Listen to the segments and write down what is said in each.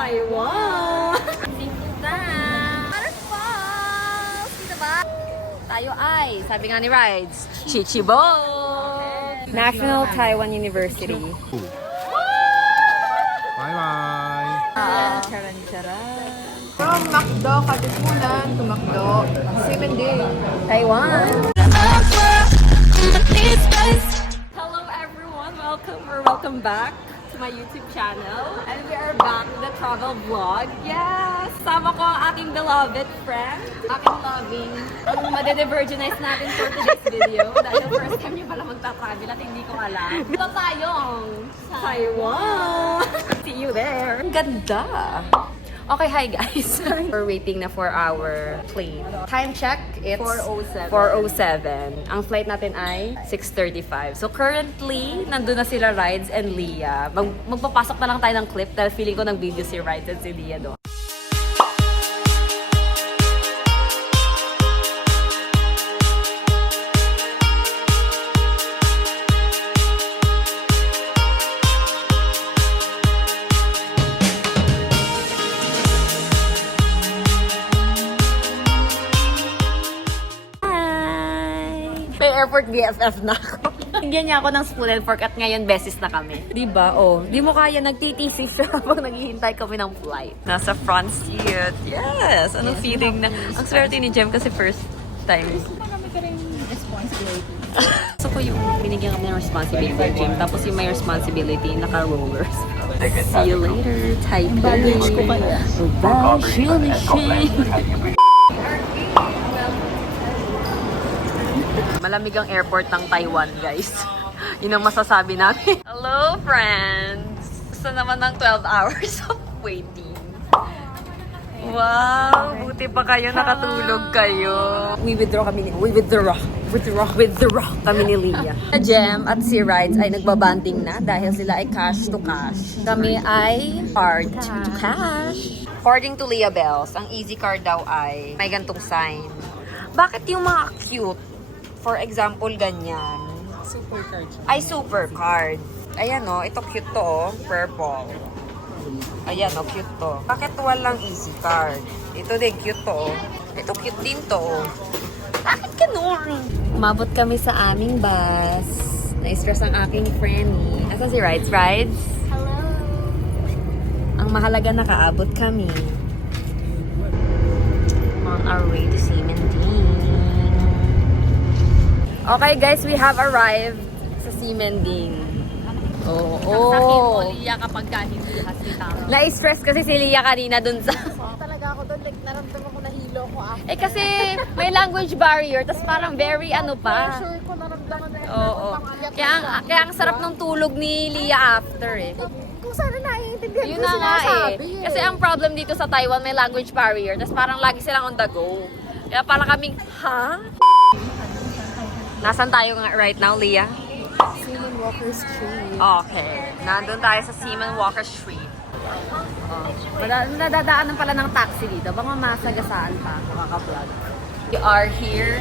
Taiwan! Seafood na! Waterfalls! Dito ba? Tayo ay, sabi nga ni Rides, Chichibo! National Taiwan University. Bye-bye! Charan-charan! From McDo, Katipunan to McDo, Simending, Taiwan! Hello everyone! Welcome back to my YouTube channel. And we are back with the travel vlog. Yes! Sama ko ang aking beloved friend. Aking loving. Ang madede-virginize natin for today's video. Dahil first time niyo pala magta-travel at hindi ko alam. Ito tayong Taiwan! See you there! Ang ganda! Okay, hi guys. We're waiting na for our plane. Time check, it's 4:07. Ang flight natin ay 6:35. So currently, nandun na sila Rides and Leah. Magpapasok na lang tayo ng clip dahil feeling ko ng video si Rides and si Leah doon. May airport BFF na ako. Hingyan niya ako ng spoon and fork at ngayon beses na kami. Diba? Oh, di mo kaya nagtitisi siya habang naghihintay kami ng flight. Nasa front seat. Yes! Anong feeling na? Ang swerte ni Jem kasi first time. marami ka rin responsibility. So ko yung binigyan kami ng responsibility ni Jem. Tapos yung may responsibility, naka-rollers. See you later, Taipei. Baggage ko pala. Malamig ang airport ng Taiwan, guys. Yun ang masasabi namin. Hello, friends! Gusto naman ng 12 hours of waiting. Wow! Buti pa kayo, nakatulog kayo. We withdraw kami ni Leah. Jem at si Rides ay nagbabanding na dahil sila ay cash to cash. Kami ay card to cash. According to Leah Bells, ang easy card daw ay may gantong sign. Bakit yung mga cute? For example, ganyan. Super card. Ay, super card. Ayan o, ito cute to o. Purple. Ayan o, cute to. Bakit walang easy card? Ito din, cute to o. Ito cute din to o. Bakit ganun? Umabot kami sa aming bus. Na-stress ang aking friendie. Asan si Rides? Rides? Hello! Ang mahalaga nakaabot kami. On our way to Simending. Okay guys, we have arrived sa Simending. Oo. Sakit mo, Leah, kapag hindi hospital. Na-stress kasi si Leah kanina dun sa... Talaga ako doon, like, naramdaman ko na hilo ko after. Eh kasi may language barrier, tas parang very ano pa. Pressure ko naramdaman na yun. Oo. Kaya ang sarap ng tulog ni Leah after eh. Kung sana naiintindihan Yun ko na nga sinasabi eh. Kasi ang problem dito sa Taiwan, may language barrier, tas parang lagi silang on the go. Kaya parang kaming, ha? Nasaan tayo nga right now, Leah? Seaman Walker Street. Okay. Nandun tayo sa Seaman Walker Street. Nadadaanan pala ng taxi dito. Baka masagasaan pa ako kaka-vlog. We are here.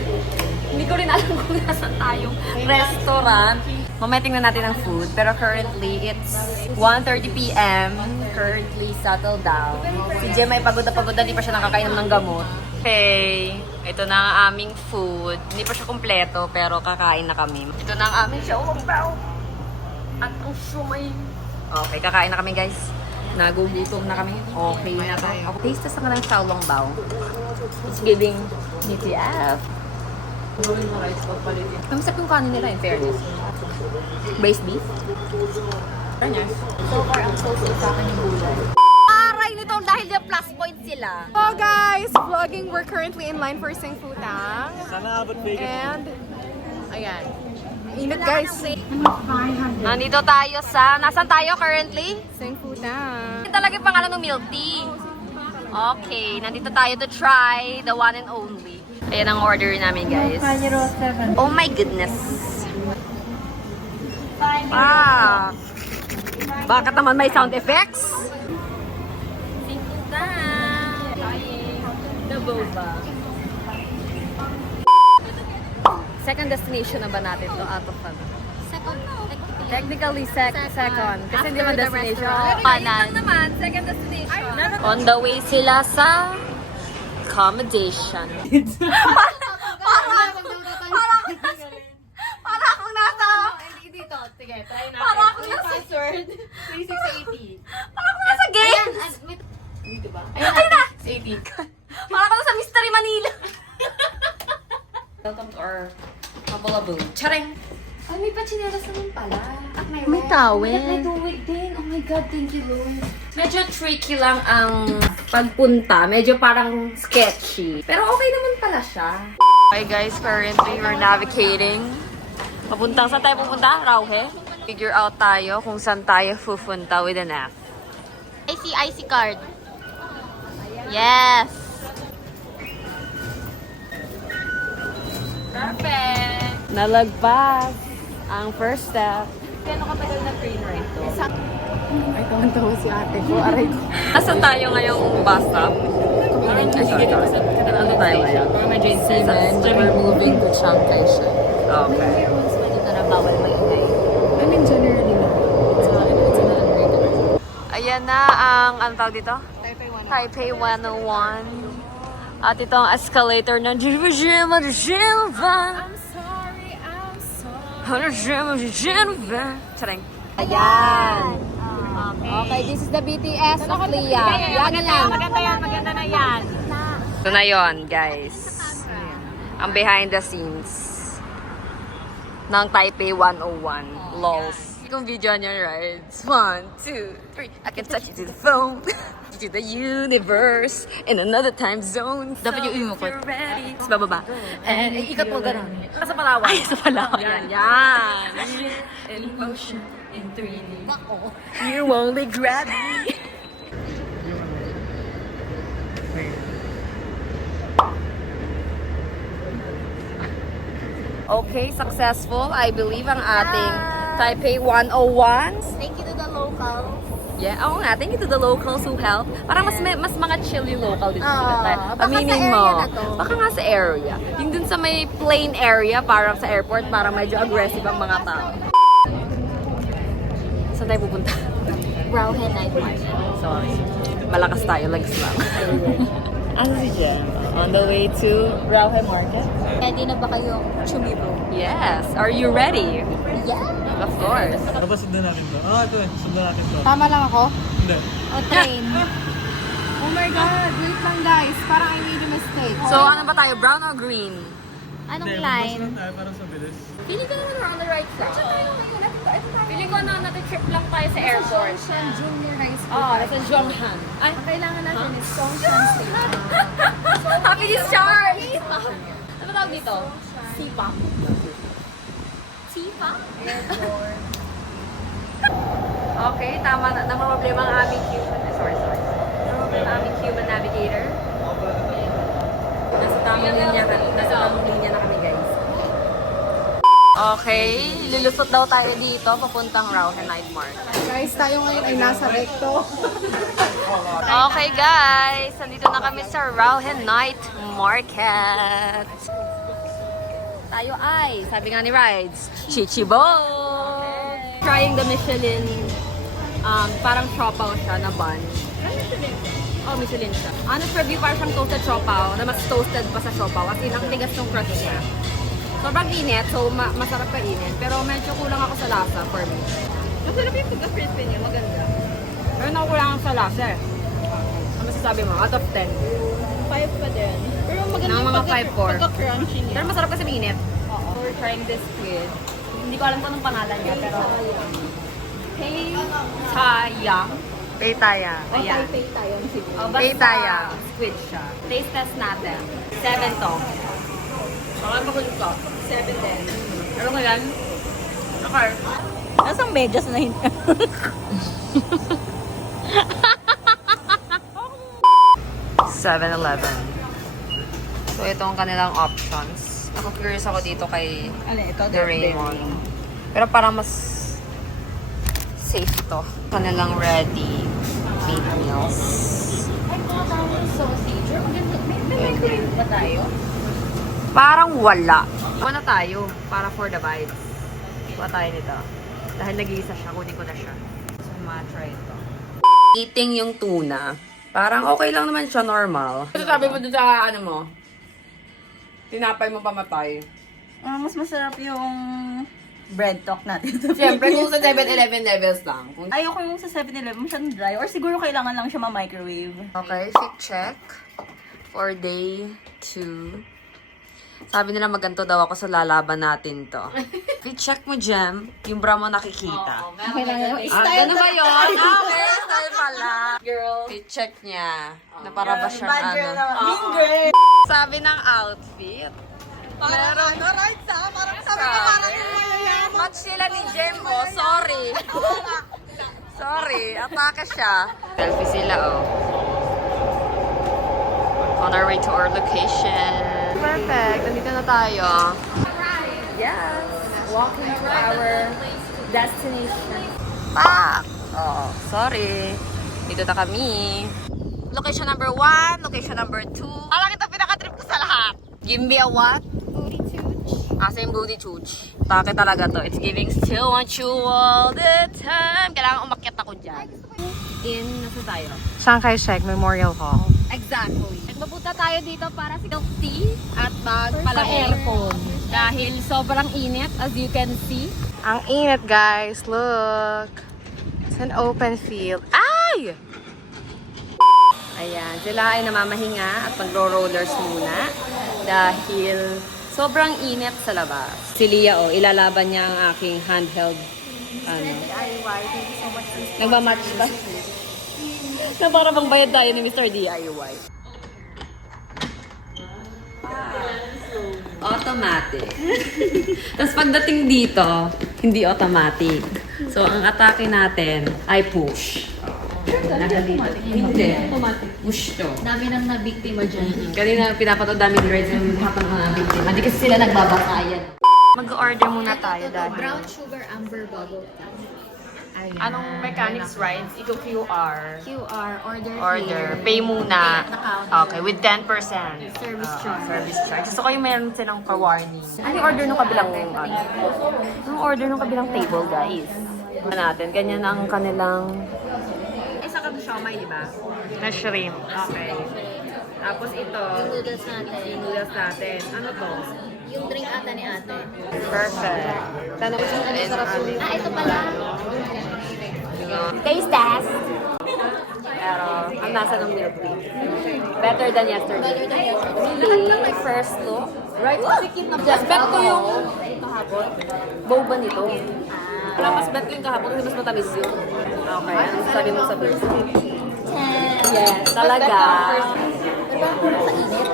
Hindi ko rin alam kung nasan tayong restaurant. Mamaya tingnan natin ang food. Pero currently, it's 1:30 p.m. Currently settled down. Si Jem ay pagod na pagod na. Hindi pa siya nakakainom ng gamot. Okay. Ito na ang aming food. Hindi pa siya kumpleto, pero kakain na kami. Ito na ang aming xiaolongbao. At ang shumay. Okay, kakain na kami guys. Nagugutom na kami. Okay na to. Okay, taste test naman ng xiaolongbao. It's giving BTF. Ang sarap yung kanin nila in fairness. Braised beef. Very nice. So far, ang so sa akin yung gulay. Aray nito dahil yung plus point sila. So guys, vlogging, we're currently in line for Sing Futang. And, ayan. Init guys. Nandito tayo sa... Nasaan tayo currently? Sing Futang. Ito talaga yung pangalan ng milk tea. Okay, nandito tayo to try the one and only. Ayan ang order namin, guys. Oh my goodness. Ah! Bakit naman may sound effects? The boba. Second destination na ba natin to out of Second, like, Technically, second. Kasi hindi After naman the destination. restaurant. Kanan. naman, second destination. On the way sila sa accommodation. Para akong nasa... Hindi dito. Sige, try natin. Para akong nasa... Password. 3680. Para akong nasa games! Dito ba? Ayun na! 80. Para akong nasa Mystery Manila. Welcome to our Mabalabu. Charing! Ay, may pachinelas naman pala. At May towel. May tuwid din. Oh my God, thank you, Lord. Medyo tricky lang ang pagpunta. Medyo parang sketchy. Pero okay naman pala siya. Hi guys, currently we're navigating. Saan tayo pupunta? Rauhe? Figure out tayo kung saan tayo pupunta with an F. IC card. Yes. Perfect! Nalagpas ang first step. Kano katagal na train ride to? Ay, tawan-tawa si ate ko. Aray ko. Nasaan tayo ngayong bus stop? Ano tayo ngayon? Seaman, we're moving to Chiang Kai-shek. Okay. Dito na bawal maingay. I mean, generally na. It's an unrated. Ayan na ang, ano tawag dito? Taipei 101. At ito ang escalator ng Geneva. Charing. Ayan. Okay, this is the BTS of Leah. Yan na yan. Maganda na yan. Ito na yun, guys. Ang behind the scenes ng Taipei 101. LOLs. Kung video niya rides. 1, 2, 3. I can touch you to the phone. To the universe. In another time zone. Dapat yung umukot. Tapos bababa. And ikot mo ganun. Sa Palawan. Ay, sa Palawan. Yan. In motion. In 3D. You only grab me. Okay, successful. I believe ang ating Taipei 101. Thank you to the locals. Yeah, oo nga. Thank you to the locals who help. Parang mas mga chill yung local dito. Baka Aminin sa area mo. na to. Baka nga sa area. Yung dun sa may plain area, parang sa airport, parang medyo aggressive ang mga tao. Saan tayo pupunta? Rauhe Night Market. Sorry. Malakas tayo, legs lang. Ano si Jen? On the way to Rauhe Market? Ready na ba kayo chumibo? Yes. Are you ready? Yeah. Of course. Ano ba sundan natin to? Ito eh. Sundan natin to. Tama lang ako? Hindi. O train? Oh my God, wait lang guys. Parang I made a mistake. So, ano ba tayo? Brown or green? Anong Hindi, line? magbasunod tayo parang sa bilis. Feeling ko naman we're on the right track. Feeling ko na nati-trip lang tayo sa airport. Songshan Junior High School. Oh, nasa Zhonghan. Ay, Ang kailangan natin is Songshan Station. happy discharge! Ano tawag dito? Sipa. Sipa? Okay, tama na. Naman problema ang aming human. Sorry. Naman problema ang aming human navigator. Nasa tamang linya na kami, guys. Okay, lilusot daw tayo dito papuntang Rauhe Night Market. Guys, tayo ngayon ay nasa recto. Okay guys, nandito na kami sa Rauhe Night Market. Tayo ay, sabi nga ni Rides, Chichibo! Trying the Michelin, parang siopaw siya na bun. Oh, Michelin siya. Honest review, parang siyang toasted siopaw na mas toasted pa sa siopaw. As in, ang tigas ng crust niya. Sobrang init, so masarap kainin. Pero medyo kulang ako sa lasa for me. Masarap yung pagka-crispy niya, maganda. Pero nakukulang ako sa lasa eh. Ano masasabi mo? Out of 10? 5 pa din. Pero maganda Ng mga 5-4. pagka-crunchy niya. Pero masarap kasi mainit. We're trying this squid. Hindi ko alam kung anong pangalan niya, pero... Pei Tayang. Pei Tayang. Ayan. Taipei tayo siguro. Oh, basta Pei Tayang. squid siya. Taste test natin. 7 to. Okay, makulit ko. 7 din. Pero ko yan? Okay. Nasang medyas na hindi. 7-Eleven. So, ito ang kanilang options. Ako curious ako dito kay Ano ito? The Raymond. Pero parang mas safe to. Kanilang ready made meals. May ba tayo? Parang wala. Kuha na tayo para for the vibes. Kuha tayo nito. Dahil nag-iisa siya, kunin ko na siya. So, ma-try ito. Eating yung tuna. Parang okay lang naman siya, normal. Ano sabi mo dun sa ano mo? Tinapay mo pamatay. Mas masarap yung bread talk natin. Siyempre, kung sa 7-Eleven levels lang. Ayoko yung sa 7-Eleven masyadong dry. Or siguro kailangan lang siya ma-microwave. Okay, fit check for day 2. Sabi nila maganto daw ako sa lalaban natin to. Fit check mo, Jem. Yung bra mo nakikita. Kailangan Ganun ba yun? Okay, style pala. Girl. Fit check niya. Na para ba siyang ano. Mean girl! Sabi ng outfit. Meron. Right sa? Parang sabi Sabi. ko parang yung mayayaman. Match sila ni Jem mo. Sorry. Sorry. Atake siya. Selfie sila, oh. On our way to our location. Perfect. Nandito na tayo. Yes. Walking to our destination. Pak! Oh, sorry. Dito na kami. Location number 1, location number 2. Alam ito pinaka-trip ko sa lahat. Give me a what? Booty tooch. Same booty chooch. Take talaga to. It's giving still want you all the time. Kailangan umakyat ako dyan. Nasa tayo? Chiang Kai-shek Memorial Hall. Exactly. At mapunta tayo dito para sa tea at magpala-aircon. Dahil sobrang init, as you can see. Ang init, guys. Look. It's an open field. Ay! Ayan, sila ay namamahinga at magro-rollers muna dahil sobrang init sa labas. Si Lia, oh, ilalaban niya ang aking handheld. Ano? Nagmamatch ba? Na para bang bayad tayo ni Mr. DIY. Automatic. Tapos pagdating dito, hindi automatic. So, ang atake natin ay push. Nasa dito. Hindi. Push to. Dami nang nabiktima dyan. Kanina pinapatod dami ni Reds yung habang nakabigtin. Hindi kasi sila nagbabakayan. Mag-order muna tayo dahil. Brown sugar amber bubble. Anong mechanics rides? Ito QR. QR, Order. Pay muna. Okay, with 10%. Service charge. Service charge. Gusto ko yung meron silang pa-warning. Ano yung order nung kabilang Anong order nung kabilang table, guys? Ano natin? Ganyan ang kanilang isa ka siomai, di ba? Na shrimp. Okay. Tapos ito, Yung noodles natin. yung noodles natin. Ano to? Yung drink ata ni ate. Perfect. Tanong ko siya ano sarap yung Ito pala. taste test. Pero, ang nasa ng milk tea. Better than yesterday. Really? First look? Right? Just bet ko yung kahapon. Boba nito. Wala, mas bet ko yung kahapon kasi mas matamis yun. Okay, ano sabi mo sa first? Yes, talaga. Sa init.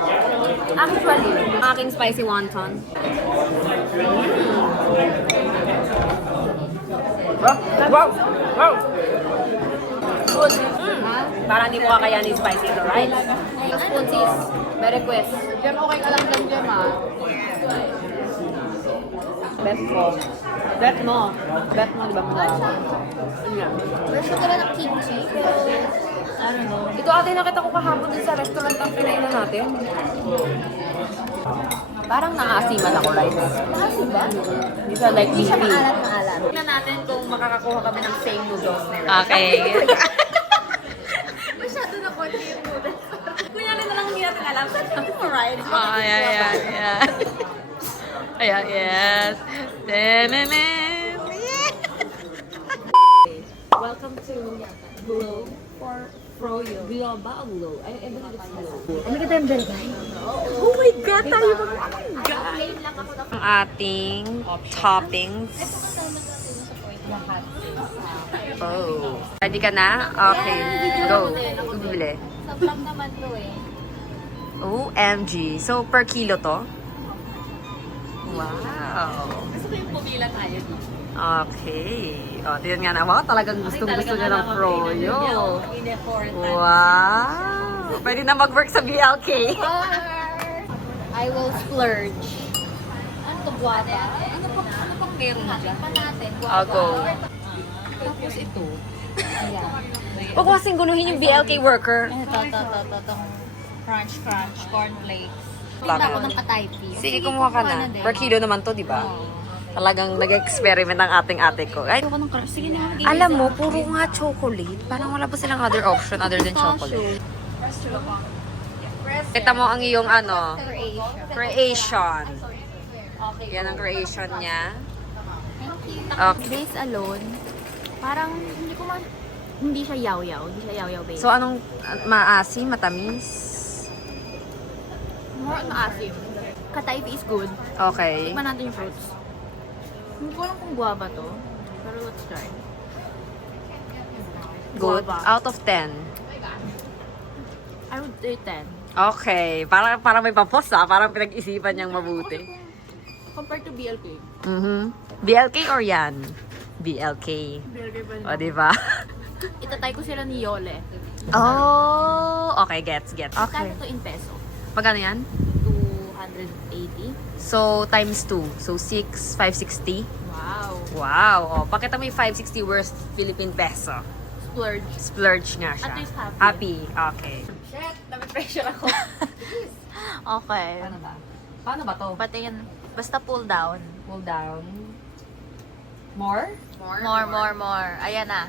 Actually, aking spicy wonton. Wow! Wow! Good. Para hindi mo kakayanin spicy ito, right? Spoon sis. May request. Diyan okay ka lang dyan, ha? Bet ko. Bet mo. Bet mo, di ba mo? Ano yan? Verso ka lang ng kimchi. I don't know. Ito ate nakita ko kahapon din sa restaurant ang pinainan natin. Parang naasiman ako, right? Maasim ba? Hindi siya like Hindi siya beefy. maalat. Tingnan natin kung makakakuha kami ng same noodles nila. Okay. Masyado na konti yung noodles. Kuya na lang hindi natin alam. Saan kami ma-ride? Ayan, yes. Welcome to Glow for Froyo. Glow ba o Glow? I believe it's Glow. Ano ka tayong bell guy? Oh my God! Tayo ang ating toppings. Oh. Ready ka na? Okay. Go. Bibili. Sablak naman to eh. OMG. So, per kilo to? Wow. Gusto ko yung pumila tayo. Okay. O, tignan nga na. Wow, talagang gustong-gusto niya ng froyo. In-effort. Wow. Pwede na mag-work sa BLK. I will splurge. Ano to, guwata? Ano pang meron dyan? Pa natin, I'll go. Tapos ito. Huwag mo kasing guluhin yung BLK worker. Ito. Crunch, cornflakes. Tinda ako ng patay piece. Sige, kumuha ka na. Per kilo naman to, di ba? Talagang nag-experiment ang ating ate ko. Ay, Ayoko ng crush. Sige na. alam mo, puro nga chocolate. Parang wala pa silang other option other than chocolate. Kita mo ang iyong ano, creation. Yan ang creation niya. Okay. Base alone, parang hindi siya yaw-yaw. Hindi siya yaw-yaw base. So, anong maasim, matamis? More on asim. Kataifi is good. Okay. Tikman natin yung fruits. Hindi ko alam kung guava to. Pero let's try. Good. Guava. Out of 10. I would say 10. Okay. Parang may papos Parang pinag-isipan niyang mabuti. Compared to BLK. BLK or yan? BLK. BLK ba O, diba? Itatay ko sila ni Yole. Oh, okay. Gets. Kano to in peso? Magkano yan? 280. So, times 2. So, 560. Wow. Wow. Oh, pakita mo yung 560 worth Philippine peso. Splurge. Splurge nga siya. At least happy. Happy. Okay. Shit, pressure ako. Okay. Paano ba? Paano ba to? Patingin. Basta pull down. Pull down. More? More. Ayan na.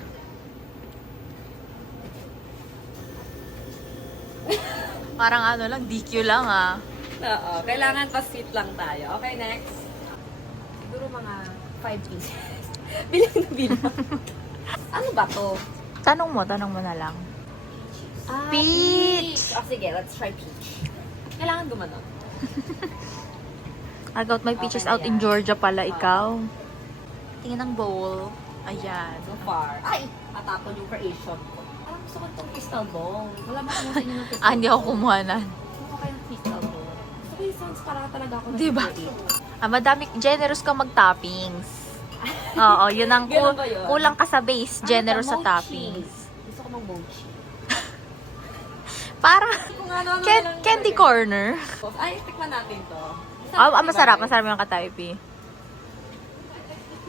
Parang ano lang, DQ lang ah. Oo. Kailangan pa sweet lang tayo. Okay, next. Siguro mga 5 pieces. bilang. Ano ba to? Tanong mo na lang. Peach! Oh, sige, let's try peach. Kailangan gumanon. I got my peaches Okay na out in yan. Georgia pala, ikaw. Tingin ng bowl. Ayan. So far. Ay! Matapon yung creation ko. Parang gusto ko itong crystal ball. Wala ba kung sa inyo ng crystal Ah, hindi ako kumuha na. Gusto ko kayong crystal ball. Gusto ko yung sounds para talaga ako Diba? nag-create. Madami, generous ka mag-toppings. Oo, yun ang Ganun ba yun? kulang ka sa base, generous sa Mochi. toppings. Gusto ko mag-mochi. Parang Kung ano candy corner. Ay, tikman natin to. Masarap yung kataypi.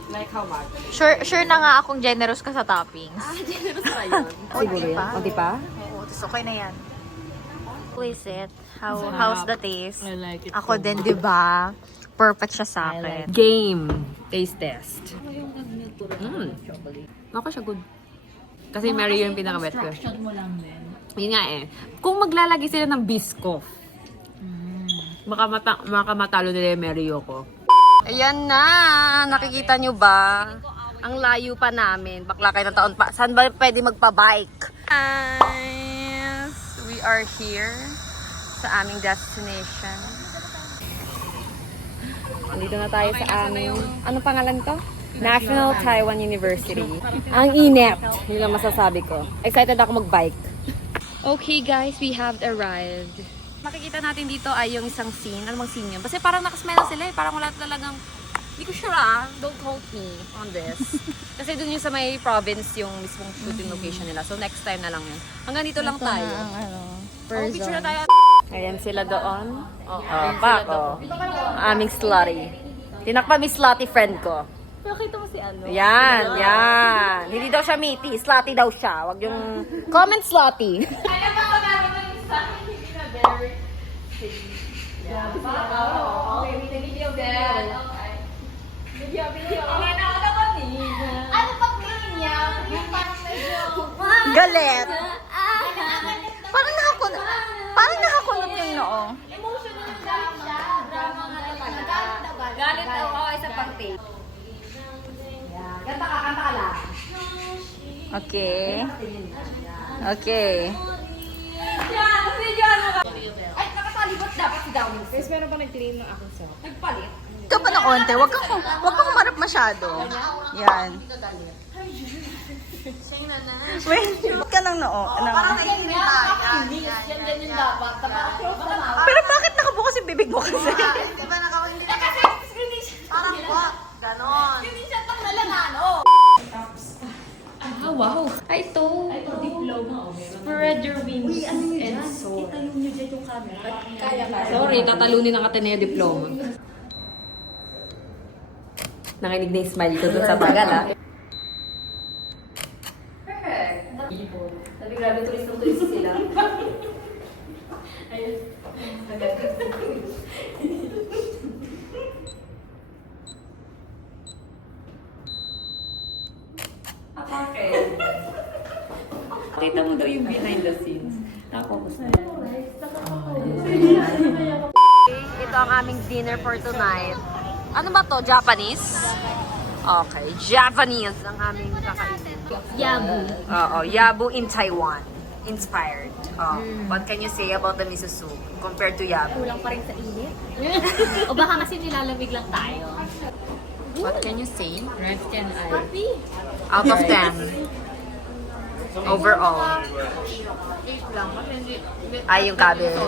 Like how much? Sure na nga akong generous ka sa toppings. Generous na yun. Siguro di yan. ba? O, di ba? Oo, okay na yan. How is it? How's the taste? I like it. Ako din, di ba? Perfect siya sa akin. Game. Taste test. Ako siya good. Kasi Mary yung pinaka-bet ko. mo lang din. Yun nga eh. Kung maglalagay sila ng biscoff, baka matalo nila yung Mary ko. Ayan na! Nakikita nyo ba? Ang layo pa namin. Bakla kayo ng taon pa. Saan ba pwede magpa-bike? Guys! We are here sa aming destination. Nandito na tayo sa aming... Anong pangalan ko? National Taiwan University. Ang init! Yun lang masasabi ko. Excited ako mag-bike. Okay guys, we have arrived. Makikita natin dito ay yung isang scene. Ano bang scene yun? Kasi parang nakasmela sila eh. Parang wala talagang... Hindi ko sure Don't quote me on this. Kasi dun yung sa may province yung mismong shooting location nila. So next time na lang yun. Hanggang dito lang tayo. Oh, picture na tayo. Ayan sila doon. Aming slutty. Tinakpa mi slutty friend ko. Nakita mo si ano? Yan. Hindi daw siya meaty. Slutty daw siya. Wag yung... Comment slutty. Ano pag niya? Yung parang medyo... Galit. Parang nakakunot yung noo. Emotional drama. Drama nga talaga. Galit daw ako isa pang take. Kanta ka lang. Okay. Ay, nakatalibot dapat si Downing. Guys, meron pa nag-clean ng aking self. Nagpalit. Ka pa ng onte, wag kang humarap masyado. Yan. Wait, ka ng noo. Pero bakit nakabukas yung bibig mo kasi? Di ba hindi na kasi parang wag, ganon. Wow. Ay, ito. Diploma. Spread your wings and soar. Italon nyo dyan yung camera. Kaya. Sorry, tatalunin ang Ateneo diploma. Nakinig na yung smile ko dun sa tagal, ah. Perfect. Sabi, grabe, tulis sila. Papakita mo daw yung behind the scenes. Tapos, ito ang aming dinner for tonight. Ano ba to? Japanese? Okay, Japanese ang aming kakainin. Yabu. Oo, Yabu in Taiwan. Inspired. Oh, what can you say about the miso soup compared to Yabu? Kulang pa rin sa init. O baka kasi nilalamig lang tayo. What can you say? Ref 10 ay. Out of 10. Overall. 8 lang. Kasi hindi... Ay, yung cabbage.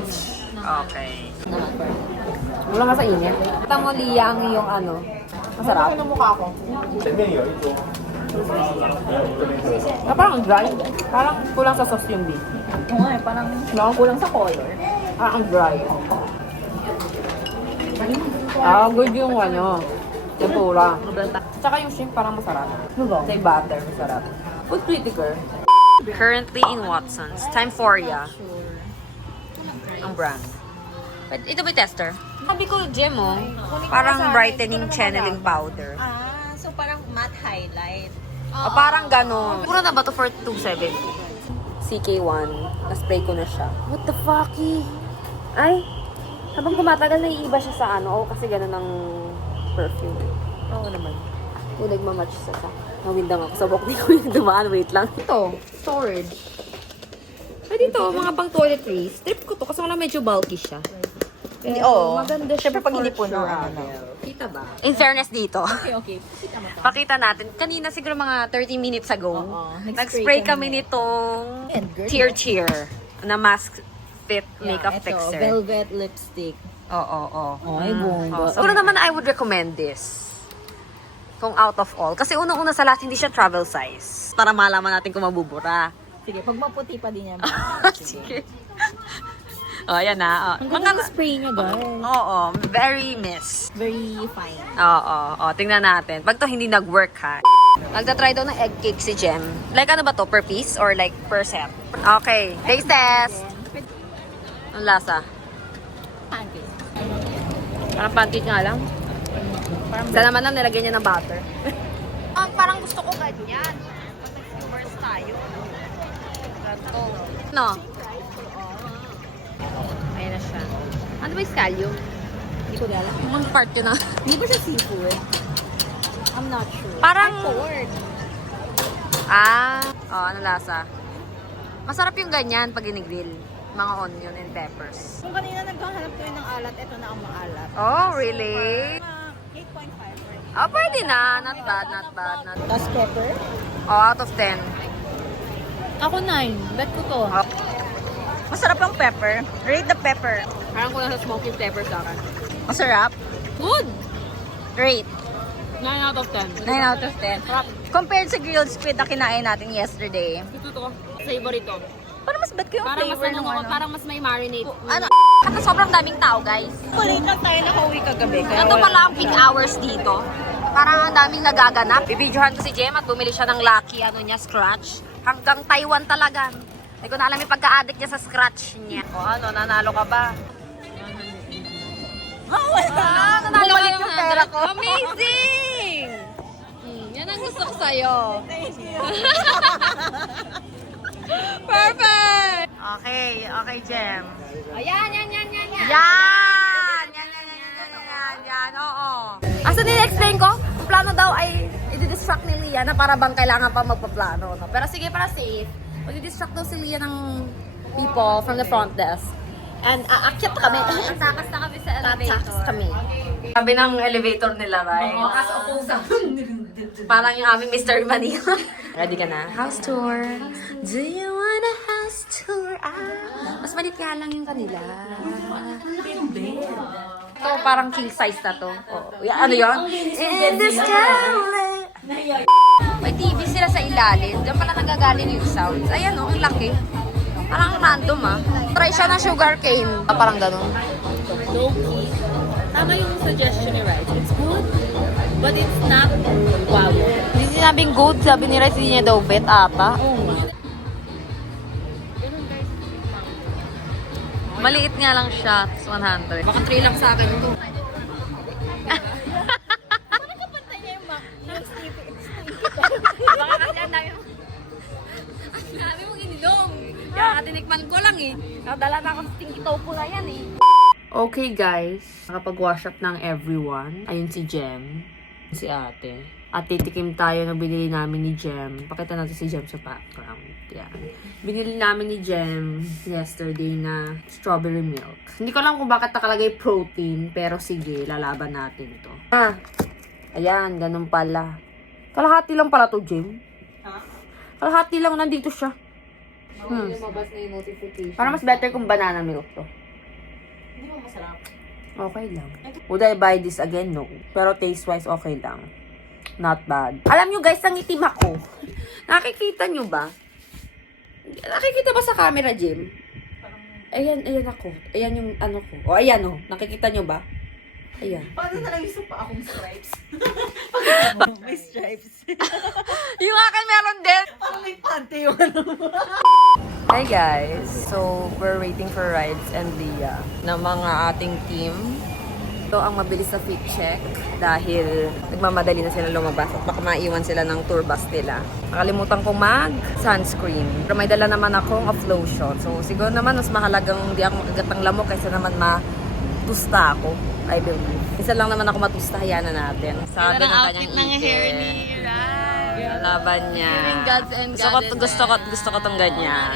Okay. Wala nga sa init. Kita mo, Lia, ang iyong ano. Masarap. Ano mukha ko? Parang dry. Parang kulang sa sauce yung beef. Oo nga, parang kulang sa color. Parang dry. Good yung ano. Tempura. Tsaka yung shrimp parang masarap. Sa butter, masarap. Food critical. Currently in Watson's. Timeforia. Ang brand. But ito ba yung tester? Sabi ko, Gem, oh. Parang brightening channeling powder. Ah, so parang matte highlight. O parang gano'n. Puro na ba to for 270? CK1. Na-spray ko na siya. What the fuck, eh? Ay, habang tumatagal, naiiba siya sa ano. Kasi gano'n ang perfume. Oo naman. Kung nagmamatch sa nawindang ako sa bok. Hindi ko yung dumaan. Wait lang. Ito, storage. Pwede ito, mga pang toiletries. Trip ko to kasi wala medyo bulky siya. Oo. Maganda siya. Siyempre pag hindi for puno, sure. ano. Kita ba? In fairness dito. Okay. Pakita natin. Kanina siguro mga 30 minutes ago, nag-spray kami nitong Cheer na mask fit makeup fixer. Velvet lipstick. Oo. Ay, bongga. So, una naman I would recommend this. Kung out of all. Kasi unang-una sa lahat, hindi siya travel size. Para malaman natin kung mabubura. Sige, pag maputi pa din yan. Sige. Ayan na. Ang ganda ng spray niya, guys. Oo, very miss. Very fine. Oo, tingnan natin. Pag to hindi nag-work ha. Magta-try daw ng egg cake si Jem. Like ano ba to? Per piece or like per set? Okay, taste test. Ang lasa? Pancake. Parang pancake nga lang. Sa naman lang nilagyan niya ng butter. Parang gusto ko ganyan. Pag nag-viewers tayo. No? Ayan na siya. Ano ba yung scallion? Hindi ko alam. Ang part yun na. Hindi ba siya seafood? I'm not sure. Parang... Pork. Ano lasa? Masarap yung ganyan pag ginigrill. Mga onion and peppers. Kung kanina naghahanap ko yun ng alat, ito na ang maalat. Oh, really? 8.5. Oh, pwede na. Not bad. Tapos pepper? Oh, out of 10. Ako 9. Bet ko to. Oh. Masarap ang pepper. Rate the pepper. Parang kulang sa smoky flavor sa akin. Masarap? Good! Rate. 9 out of 10. 9 out of 10. Compared sa grilled squid na kinain natin yesterday. Ito to. Favorite to. Parang mas bet ko yung Parang mas, flavor ng ano. parang mas may marinate. Ano? Kasi sobrang daming tao, guys. Kulit lang tayo nakauwi kagabi. Ito pala ang peak hours dito. Parang ang daming nagaganap. Bibidyohan ko si Jem at bumili siya ng Lucky, Scratch. Hanggang Taiwan talaga. Hindi ko na alam yung pagka-addict niya sa Scratch niya. O ano, nanalo ka ba? Nanalo ka yung pera ko. Amazing! Yan ang gusto ko sa'yo. Perfect! Okay, Jem. Ayan. Yan, oo. Asa nila-explain ko? Ang plano daw ay i-distract ni Lia na para bang kailangan pa magpaplano. No? Pero sige, para safe. Mag-distract daw si Lia ng people from the front desk. And aakyat kami. Takas na kami sa elevator. Takas kami. Sabi ng elevator nila, right? Parang yung aming Mr. Manila. Ready ka na? House tour. Do you want a house tour? Mas malit nga lang yung kanila. Ito, parang king size na to. Oh, ano yun? In the sky. May TV sila sa ilalim. Diyan pala nagagaling yung sounds. Ayan o, ang laki. Parang random Try siya ng sugar cane. Parang ganun. Low-key. Tama yung suggestion ni Rice. It's good, but it's not wow. Hindi sinabing good. Sabi ni Rice, hindi niya daw bet ata. Maliit nga lang siya. 100. Baka 3 lang sa akin ito. Kapantay niya yung Baka kasi ang dami mo. Ang dami mong ininom. Katinikman ko lang eh. Nadala na ako sa tingkitopo na yan eh. Okay guys, nakapag-wash up ng everyone. Ayun si Jem, si ate. At titikim tayo na binili namin ni Jem. Pakita natin si Jem sa background. Yan. Binili namin ni Jem yesterday na strawberry milk. Hindi ko alam kung bakit nakalagay protein, pero sige, lalaban natin to. Ayan, ganun pala. Kalahati lang pala to, Jem. Kalahati lang, nandito siya. Lumabas na yung notification. Para mas better kung banana milk to. Hindi mo masarap. Okay lang. Would I buy this again? No. Pero taste-wise, okay lang. Not bad. Alam nyo guys, nangitim ako. Nakikita nyo ba? Nakikita ba sa camera, Jim? Ayan, ayan ako. Ayan yung ano ko. O, ayan o. Nakikita nyo ba? Ayan. Paano na lang yung pa akong stripes? May stripes. Yung akin meron din. Parang may pante yung ano. Hi guys! So, we're waiting for rides and Leah na mga ating team. Ito ang mabilis sa fit check dahil nagmamadali na sila lumabas at baka maiwan sila ng tour bus nila. Nakalimutan ko mag-sunscreen. Pero may dala naman akong off lotion. So, siguro naman mas mahalagang hindi ako makagat ng lamok kaysa naman matusta ako. I believe. Isa lang naman ako matusta, hayaan na natin. Sabi ng kanyang igit. Laban niya. Gusto ko tong ganyan.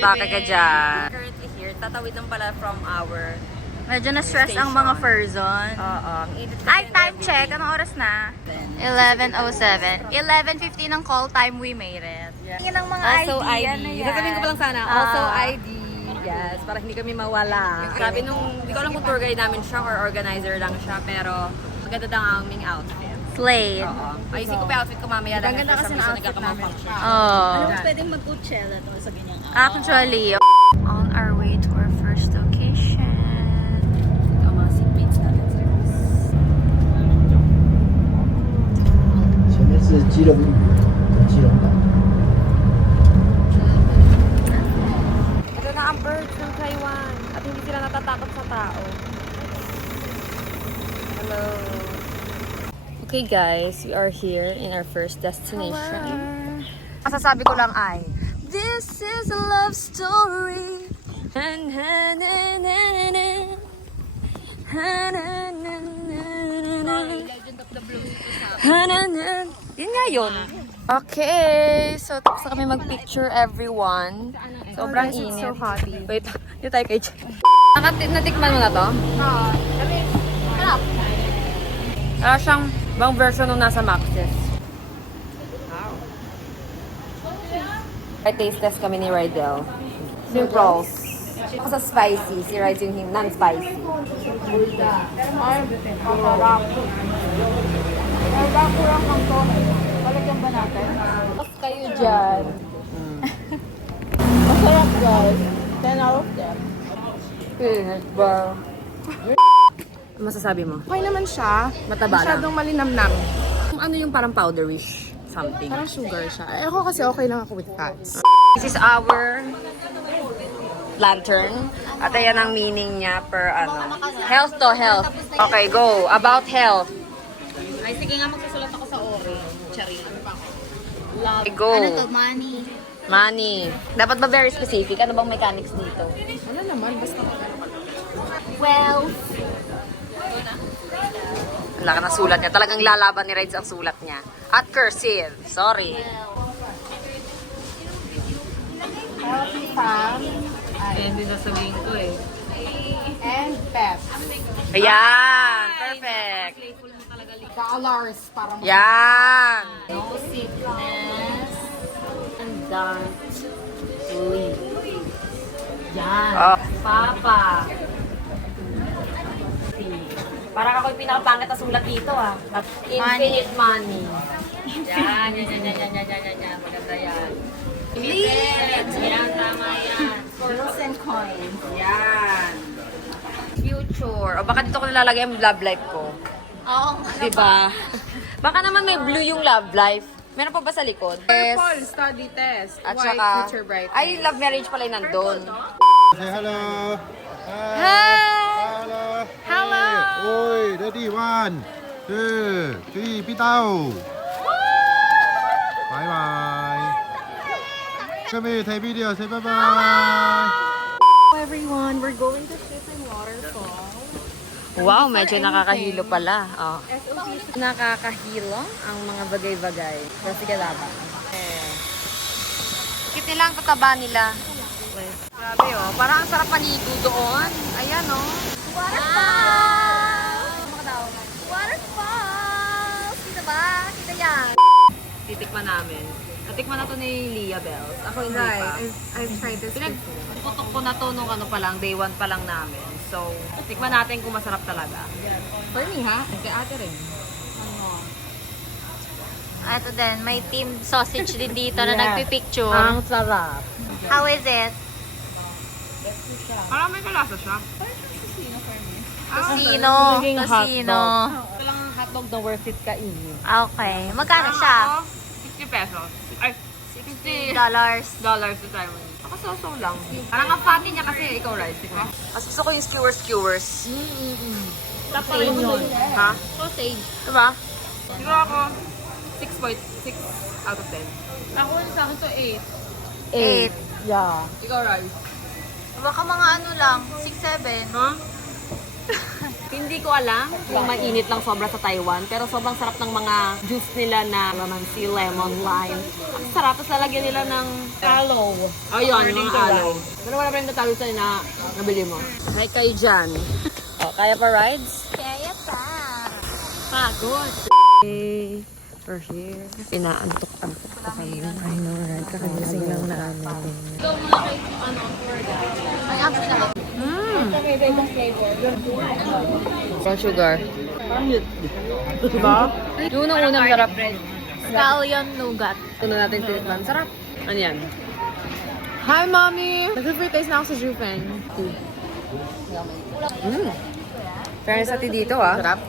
Baka ka dyan. Currently here, tatawid lang pala from our Medyo na-stress ang mga Furzon. Oo. Ang init kasi Ay, ng time every- check. Anong oras na? 11:07. 11:15 ang call time, we made it. Yan ang mga Also ID. ID. Ano yan? Sasabihin ko pa lang sana. Also ID. Yes, para hindi kami mawala. Sabi nung, hindi ko alam kung tour guide namin siya or organizer lang siya, pero maganda daw ang aming outfit. Slade. Oo. Ayusin ko pa yung outfit ko mamaya dahil for some reason nagkakamang-function. Oh. Pwedeng mag-Coachella to sa ganyang Actually, on our way to our first location. Ang mga seatmates natin, serious. 前面是基隆港。 Ito na ang birds ng Taiwan. At hindi sila natatakot sa tao. Hello. Okay guys, we are here in our first destination. Masasabi ko lang ay, this is a love story. Yun nga yun. Okay, so tapos na kami mag-picture everyone. Sobrang init. So happy. Wait, dito tayo kay Ch. Natikman mo na to? Para siyang bang version nung nasa Maxis. Wow. Ay, taste test kami ni Rydell. Simples. Ako sa spicy, si Rydell yung non-spicy. Ay, masarap. Ay, bako lang ang to. Palagyan ba natin? Mas kayo dyan. Masarap guys. 10 out of 10. Pinit ba? Ano masasabi mo? Okay naman siya. Mataba lang. Masyadong malinamnam. Ano yung parang powderish something? Parang sugar siya. Eh, ako kasi okay lang ako with fats. This is our lantern. At ayan ang meaning niya per ano. Health to health. Okay, go. About health. Ay, sige nga, magsusulat ako sa ore. Chari. Love. Okay, go. Money. Money. Dapat ba very specific? Ano bang mechanics dito? Ano naman, basta Wealth. Wala ka na sulat niya. Talagang lalaban ni Rides ang sulat niya. At cursive. Sorry. healthy fam Hindi nasabihin ko eh. and peps. Ayan. Perfect. Dollars para Yan. No sickness and don't sleep. Yan. Oh. Papa. Parang ako yung pinakapangit na sulat dito ah. Infinite money. Yan. Maganda yan. Infinite. Yan, tama yan. Bills and coins. Yan. Future. O baka dito ko nilalagay ang love life ko. Oo. Diba? Baka naman may blue yung love life. Meron pa ba sa likod? Purple study test. At White saka, future bright. ay, love marriage pala yung nandun. Say hello. Hi! Hello. Hello. Oi, ready, 1, 2, 3, bitaw. Bye bye. 그러면 대 비디오 say bye bye. Everyone, we're going to Shipping Waterfall. Wow, medyo nakakahilo pala. Oh. Nakakahilo ang mga bagay-bagay. Kasi kalaban. Kit nila ang tataba nila. Grabe oh, parang ang sarap panigo doon. Ayan oh. Waterfalls! Kita ba? Kita yan. Titikman namin. Natikman na to ni Leah Bells. Ako hindi pa. I've tried this Pinagputok ko na to nung ano pa lang, day 1 pa lang namin. So, tikman natin kung masarap talaga. For me ha? Kay ate rin. Ito din, may team sausage din dito na nagpipicture. Ang sarap. How is it? Parang may kalasa siya. Tosino. Tosino. Ito lang ang hotdog na worth it kainin. Okay. Magkano siya? 60 pesos. Ay, $60 $60. to Taiwan. Nakasoso lang. Parang ang fatty niya kasi ikaw rice. Mas gusto ko yung skewers. Sausage yun. Ha? Sausage. Diba? Siguro ako 6.6 out of 10. Ako sa akin to 8. 8. Yeah. Ikaw rice. Baka mga ano lang, 6-7. Huh? Hindi ko alam kung mainit lang sobra sa Taiwan, pero sobrang sarap ng mga juice nila na lamansi, lemon, lime. Ang sarap, tapos lalagyan nila ng Aloe. oh, yun, mga aloe. Pero wala pa rin natalo sa'yo na nabili mo. Hi kayo dyan. Oh, kaya pa rides? Kaya pa. Pagod. Okay, we're here. Inaantok-antok pa kami. I know, right? Kakagising lang namin. Brown sugar. Diba? Yung unang sarap. Scallion nougat. Ito na natin tinikman. Sarap. Ano yan? Hi, Mommy! Nag-free taste na ako sa Jupen. Fairness ati dito ah. Sarap.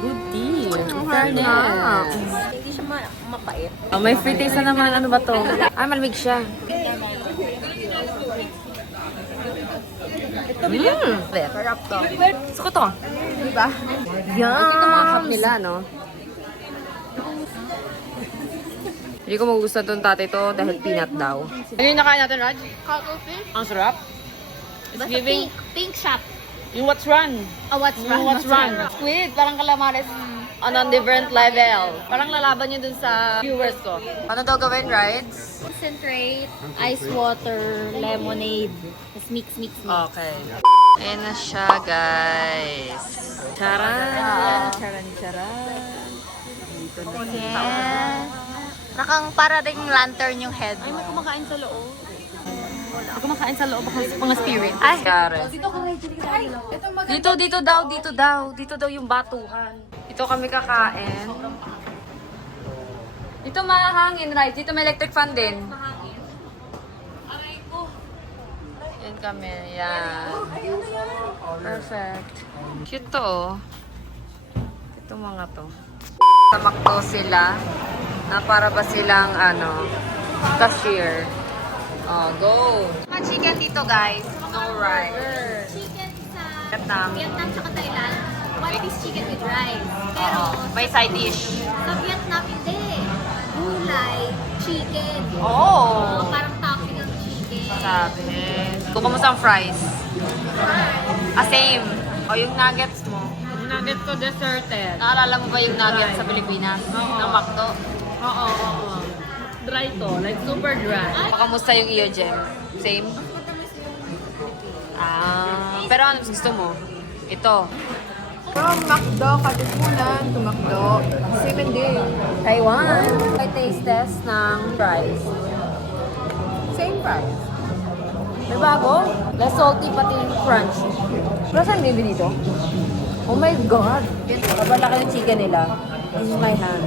Good tea. Fairness. Hindi siya mapait. Oh, may free taste na naman. Ano ba to? Ah, malamig siya. Sarap to. Gusto ko to. Diba? Ito mga cup nila, no? Hindi ko magugustuhan itong tatay to dahil peanut daw. Ano yung nakain natin, Raj? Cuttlefish? Ang sarap. Basta pink. Pink shop. Yung what's run. Oh, what's Yung what's run. Squid, parang calamares on a different level. Parang lalaban yun dun sa viewers ko. Ano daw gawin, rides? Concentrate, ice water, lemonade. Tapos mix. Okay. Ayan na siya, guys. Charan! Charan! Dito na. Yeah. Nakang para ding lantern yung head. Ay, may kumakain sa loob. May kumakain sa loob ako mga spirit. Ay, Charan. Dito daw yung batuhan. Dito kami kakain. Dito mahangin, right? Dito may electric fan din. Yan kami, yan. Perfect. Cute to, oh. Ito mga to. Tamakto sila na para ba silang, cashier. Oh, go! Mga chicken dito, guys. No rice. chicken sa Vietnam. Vietnam tsaka Thailand. One piece chicken with rice. Pero May side dish. sa Vietnam hindi. Gulay, chicken. Oh! Parang topping ng chicken. Sabi. Kung kamusta ang fries? Same. O yung nuggets mo. Yung nuggets ko deserted. Naalala mo ba yung nuggets sa Pilipinas? Ng McDo? Oo. Dry to. Like super dry. Kamusta yung iyo, Jem? Same? Pero ano mas gusto mo? Ito. From McDo, Katipunan to McDo. Same din. Taiwan. May taste test ng fries. Same price. May bago? Less salty pati yung crunch. Pero saan baby dito? Oh my God! Kabalaki yung chicken nila. This is my hand.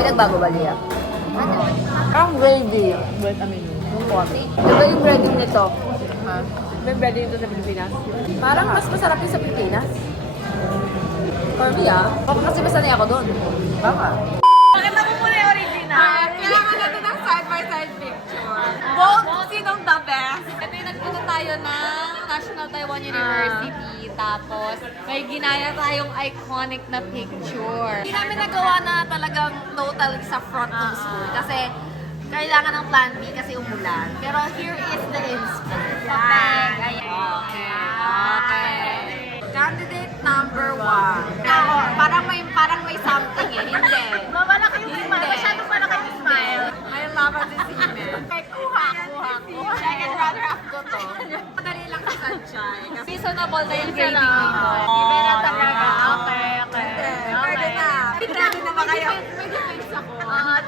Pinagbago ba liya? Ang gravy. But I mean, Yung coffee. Diba yung breading nito? May breading nito sa Pilipinas? Parang mas masarap yung sa Pilipinas. For me baka kasi masanay ako doon. Baka. kailangan natin ng side-by-side picture. Both, sinong the best? Ito yung nagpunta tayo ng National Taiwan University. Tapos, may ginaya tayong iconic na picture. Hindi namin nagawa na talagang total sa front ng school. Kasi kailangan ng plan B kasi umulan. Pero here is the inspo. Ayan. Okay. Candidate number 1. Ako, parang may something eh. Hindi. Mamalaki yung smile. Masyadong malaki yung smile. May laban din si Imen. Kay kuha. Second runner-up ko to. Madali lang sa sunshine. Kasi reasonable na yung grading Reasonable. dito. Iba na talaga. Okay. Pwede na. Pwede na ba kayo? May defense ako.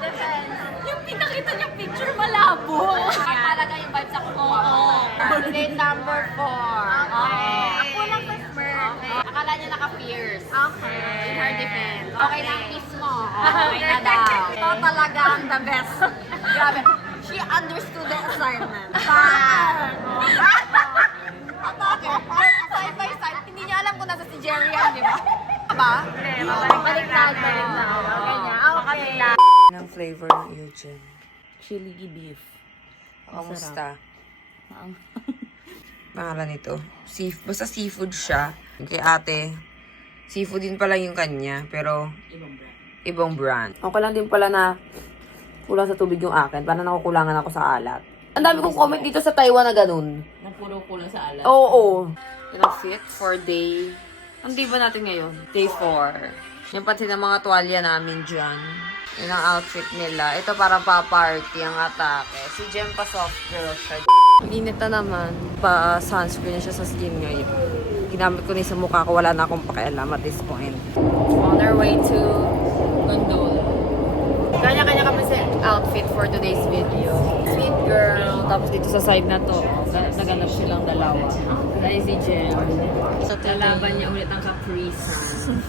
Defense. Yung pinakita niyang picture malabo. Talaga yung vibes ako. Oo. Candidate number 4. Okay. Ako lang sa smirk. Akala niya naka-fierce. Okay. In her defense. Okay na ang kiss mo. Okay na daw. Ito talaga ang the best. Grabe. She understood the assignment. Okay. Side by side. Hindi niya alam kung nasa si Jerry yan, di ba? Ba? Baliktad. Ganyan. Okay. Ng flavor ng Eugene. Chili beef. Kamusta? Pangalan nito. Basta seafood siya. Kay ate, seafood din pala yung kanya, pero ibang brand. Okay lang din pala na kulang sa tubig yung akin. Parang nakukulangan ako sa alat. Ang dami kong comment dito sa Taiwan na ganun. Na puro kulang sa alat. Oo. Fit for day. Ang di ba natin ngayon? Day 4. Yung pansin ng mga tuwalya namin dyan. Yun ang outfit nila. Ito parang pa-party ang atake. Si Jem pa soft girl siya. Init na naman. Pa-sunscreen siya sa skin ngayon. Ginamit ko na sa mukha ko. Wala na akong pakialam at this point. On our way to Gondol. Kanya-kanya kami sa outfit for today's video. Sweet girl. Tapos dito sa side na to, naganap silang dalawa. Dahil si Jem. So, lalaban niya ulit ang Caprisan.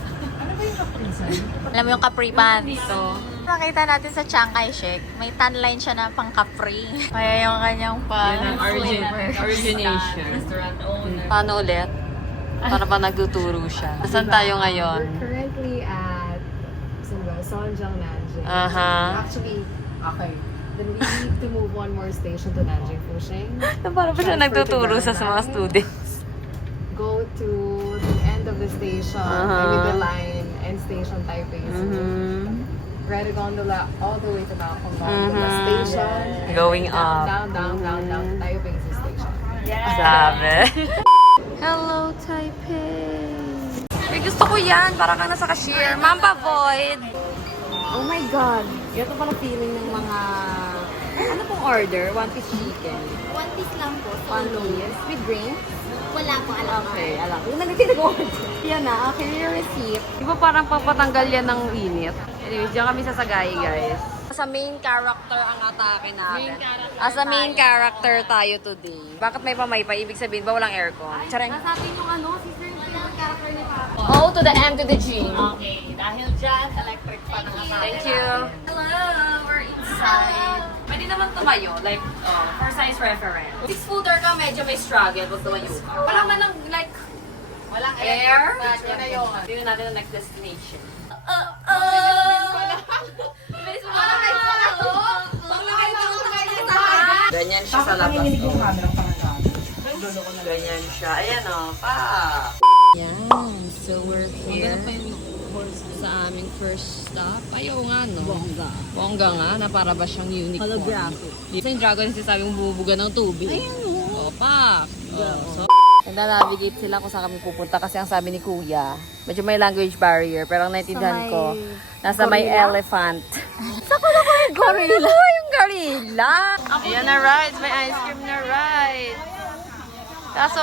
Alam mo yung Capri pants? Dito. Nakita natin sa Chiang Kai-shek, may tan line siya na pang Capri. Kaya yung kanyang Origination. Paano ulit? Para pa nagtuturo siya. Saan tayo ngayon? Currently at Sonjang Nanjing. Aha. Actually, okay. Then we need to move one more station to Nanjing Fusheng. Para pa siya nagtuturo sa mga students. Go to the end of the station. I mean the line and station Taipei. Ride a gondola all the way to Mount Gondola Station. Going up. Down to Taipei Station. Sabi. Hello, Taipei. May gusto ko yan. Para kang nasa cashier. Mamba Void. Oh my God. Ito pala feeling ng mga... Ano pong order? One piece chicken. One piece lang po. One piece. With drinks? Wala po alam. Okay, alam ko. Yung nag-order. Yan na. Okay, your receipt. Di ba parang papatanggal yan ng init? Anyways, diyan kami sasagay, guys. Sa main character ang atake natin. As a main character tayo today. Bakit may pamaypay? Ibig sabihin ba walang aircon? Chareng. Nasabi yung ano, si Sir yung character ni Papa. O to the M to the G. Okay, dahil dyan, electric pa ng Thank you. Hello, we're inside. Pwede naman tumayo, like, for size reference. 6-footer ka, medyo may struggle pag tumayo ka. Wala man ng, like, walang air. Yan na yun. Tingnan natin ang next destination. Bilis mo na kayo sa ako. Ganyan siya sa labas. Ganyan siya. Ayan o, pa. Yan. So, we're here. Sa aming first stop. Ayaw nga, no? Bongga. Bongga nga, na para ba siyang unicorn. Holographic. Sa yung dragon, sinasabi mong bumubuga ng tubig. Ayun, o. Pak. So, nag-navigate sila kung saan kami pupunta kasi ang sabi ni Kuya, medyo may language barrier, pero ang naintindihan ko, nasa may elephant. Sako na ko yung gorilla? Yung gorilla. Ayan na rides, may ice cream na ride. Kaso,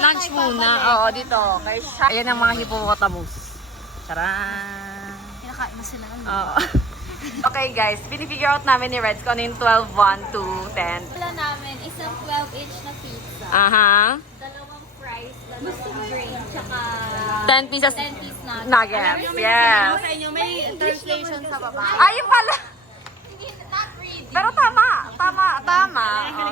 lunch muna. Oo, dito. Kay ayan ang mga hippopotamus. Charan! Kinakain na sila. Oo. Okay guys, binifigure out namin ni Reds kung ano yung 12, 1, 2, 10. Wala namin, isang 12-inch na pizza. Aha. Dalawang fries, dalawang drink, tsaka 10 pieces 10-piece na. nuggets. Yes. Sa inyo, may translation sa baba. Ayun pala. Not really. Pero tama. Oh,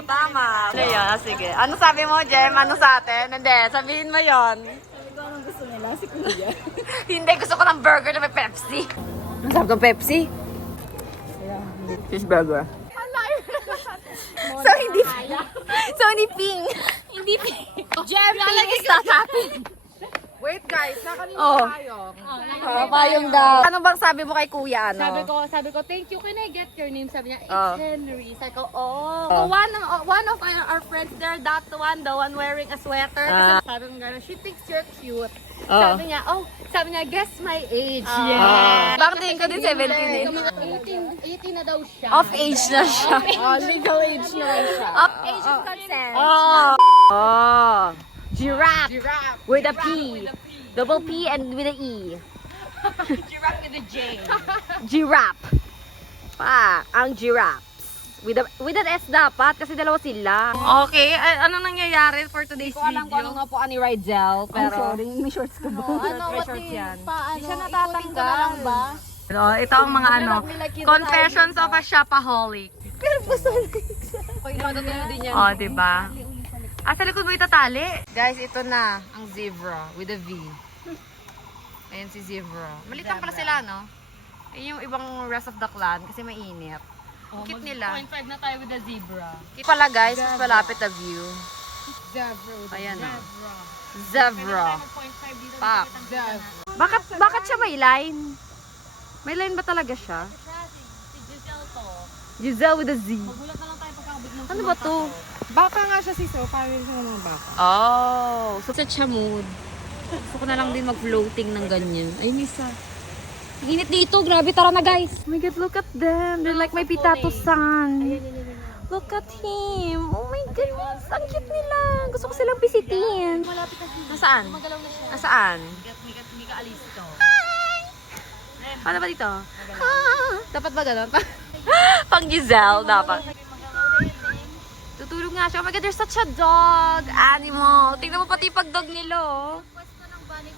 tama. Ano yun? Sige. Ano sabi mo, Jem? Ano sa atin? Hindi. Sabihin mo yon. Sabi ko anong gusto nila, si Kuya. Hindi. Gusto ko ng burger na may Pepsi. Ang sarap ng Pepsi. Fish burger. So, hindi ping. Hindi ping. Jem, ping is not happy. Wait, guys. guys, nakanina Oh. tayo. Payong daw. Ano bang sabi mo kay kuya, ano? Sabi ko, thank you, can I get your name? Sabi niya, it's Oh. Henry. Sabi ko, oh. One of our friends there, that the one wearing a sweater. Kasi sabi ko gano'n, she thinks you're cute. Sabi niya, guess my age. Yeah. Bakit tingin ko din 17 eh? 18 na daw siya. Off age na siya. Legal age na siya. Off age of consent. Oh. Giraffe. With a P. Double P and with a E. Giraffe with a J. Giraffe. Pa, ang giraffe. With an S dapat kasi dalawa sila. Okay, ano nangyayari for today's video? Hindi ko alam kung ano nga po ni Rydel, pero... may shorts ka ba? May shorts yan. Hindi siya natatanggal. Ito ang mga confessions of a shopaholic. Oh, diba? Sa likod mo itatali. Guys, ito na ang zebra with a V. Ayan si zebra. Maliit lang pala sila, no? Ayun yung ibang rest of the clan kasi mainit. Cute nila. 0.5 na tayo with the zebra. Cute pala guys, mas malapit na view. Ayan o. Zebra. Pak. Bakit siya may line? May line ba talaga siya? Si Giselle to. Giselle with a Z. Magulat na lang tayo pagkakabit ng Ano ba to? Baka nga siya sis, paano siya ng mga baka? Oh. So, sa chamud. Gusto ko na lang din mag-floating ng ganyan. Ay, Nisa. Init dito. Grabe. Tara na, guys. Oh my God, look at them. They're like my pitato-san. Look at him. Oh my goodness. Ang cute nila. Gusto ko silang bisitin. Nasaan? Nasaan? Hindi ka alis ito. Paano ba dito? Dapat ba ganun? Pang Giselle, dapat. Tutulog nga siya. Oh my God, there's such a dog. Animal. Tingnan mo pati pag-dog nila, oh.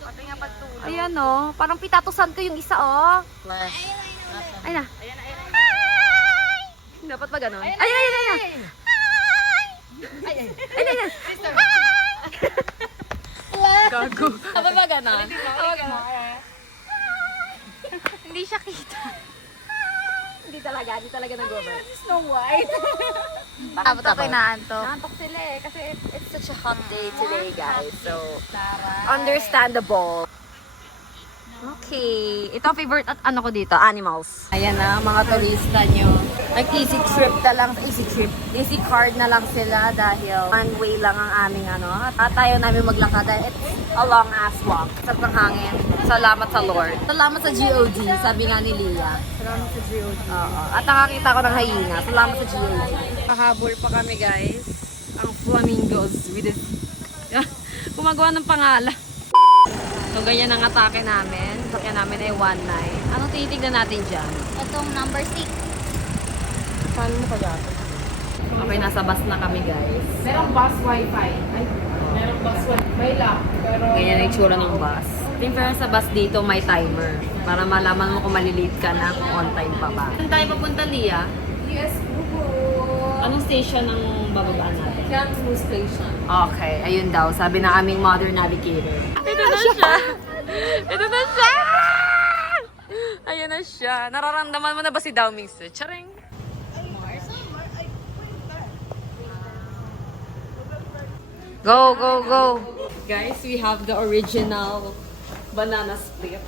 Pati nga pagtulog. Ayan, oh. Parang pitatusan ko yung isa, oh. Ay na. Hi! Dapat ba ganun? Ayan, ayan, ayan. Hi! Ayan, ayan. Gago. Dapat ba ganun? Hindi siya kita. Hindi talaga nag-over. Snow White. Bakit ako inaantok? Naantok sila eh, kasi it's such a hot day today, guys. So, understandable. Okay. Ito ang favorite at ano ko dito, animals. Ayan na, mga turista nyo. Nag-easy trip na lang, easy card na lang sila dahil one way lang ang aming ano. At tayo namin maglakad dahil it's a long ass walk. Sarap ng hangin. Salamat sa Lord. Salamat sa GOD, sabi nga ni Leah. Salamat sa GOD. Oo. At nakakita ko ng hyena. Salamat sa GOD. Kahabol pa kami, guys. Ang flamingos with this... Gumagawa ng pangalan. So, ganyan ang atake namin. Sakyan namin ay 19. Anong titignan natin dyan? Itong number 6. Saan mo kaya? Okay, nasa bus na kami, guys. Merong bus wifi. Ay, merong bus wifi. May lang. Pero... Ganyan ang itsura ng bus. In fairness, sa bus dito may timer. Para malaman mo kung malilate ka na, kung on time pa ba. Saan tayo papunta, Leah? Yes, bubo. Anong station ang bababaan natin? Kiangsu Station. Okay, ayun daw. Sabi ng aming modern navigator. Ito na siya! Ito na siya! Ayan na siya. Nararamdaman mo na ba si Daoming Su? Charing! Go, go, go! Guys, we have the original banana split.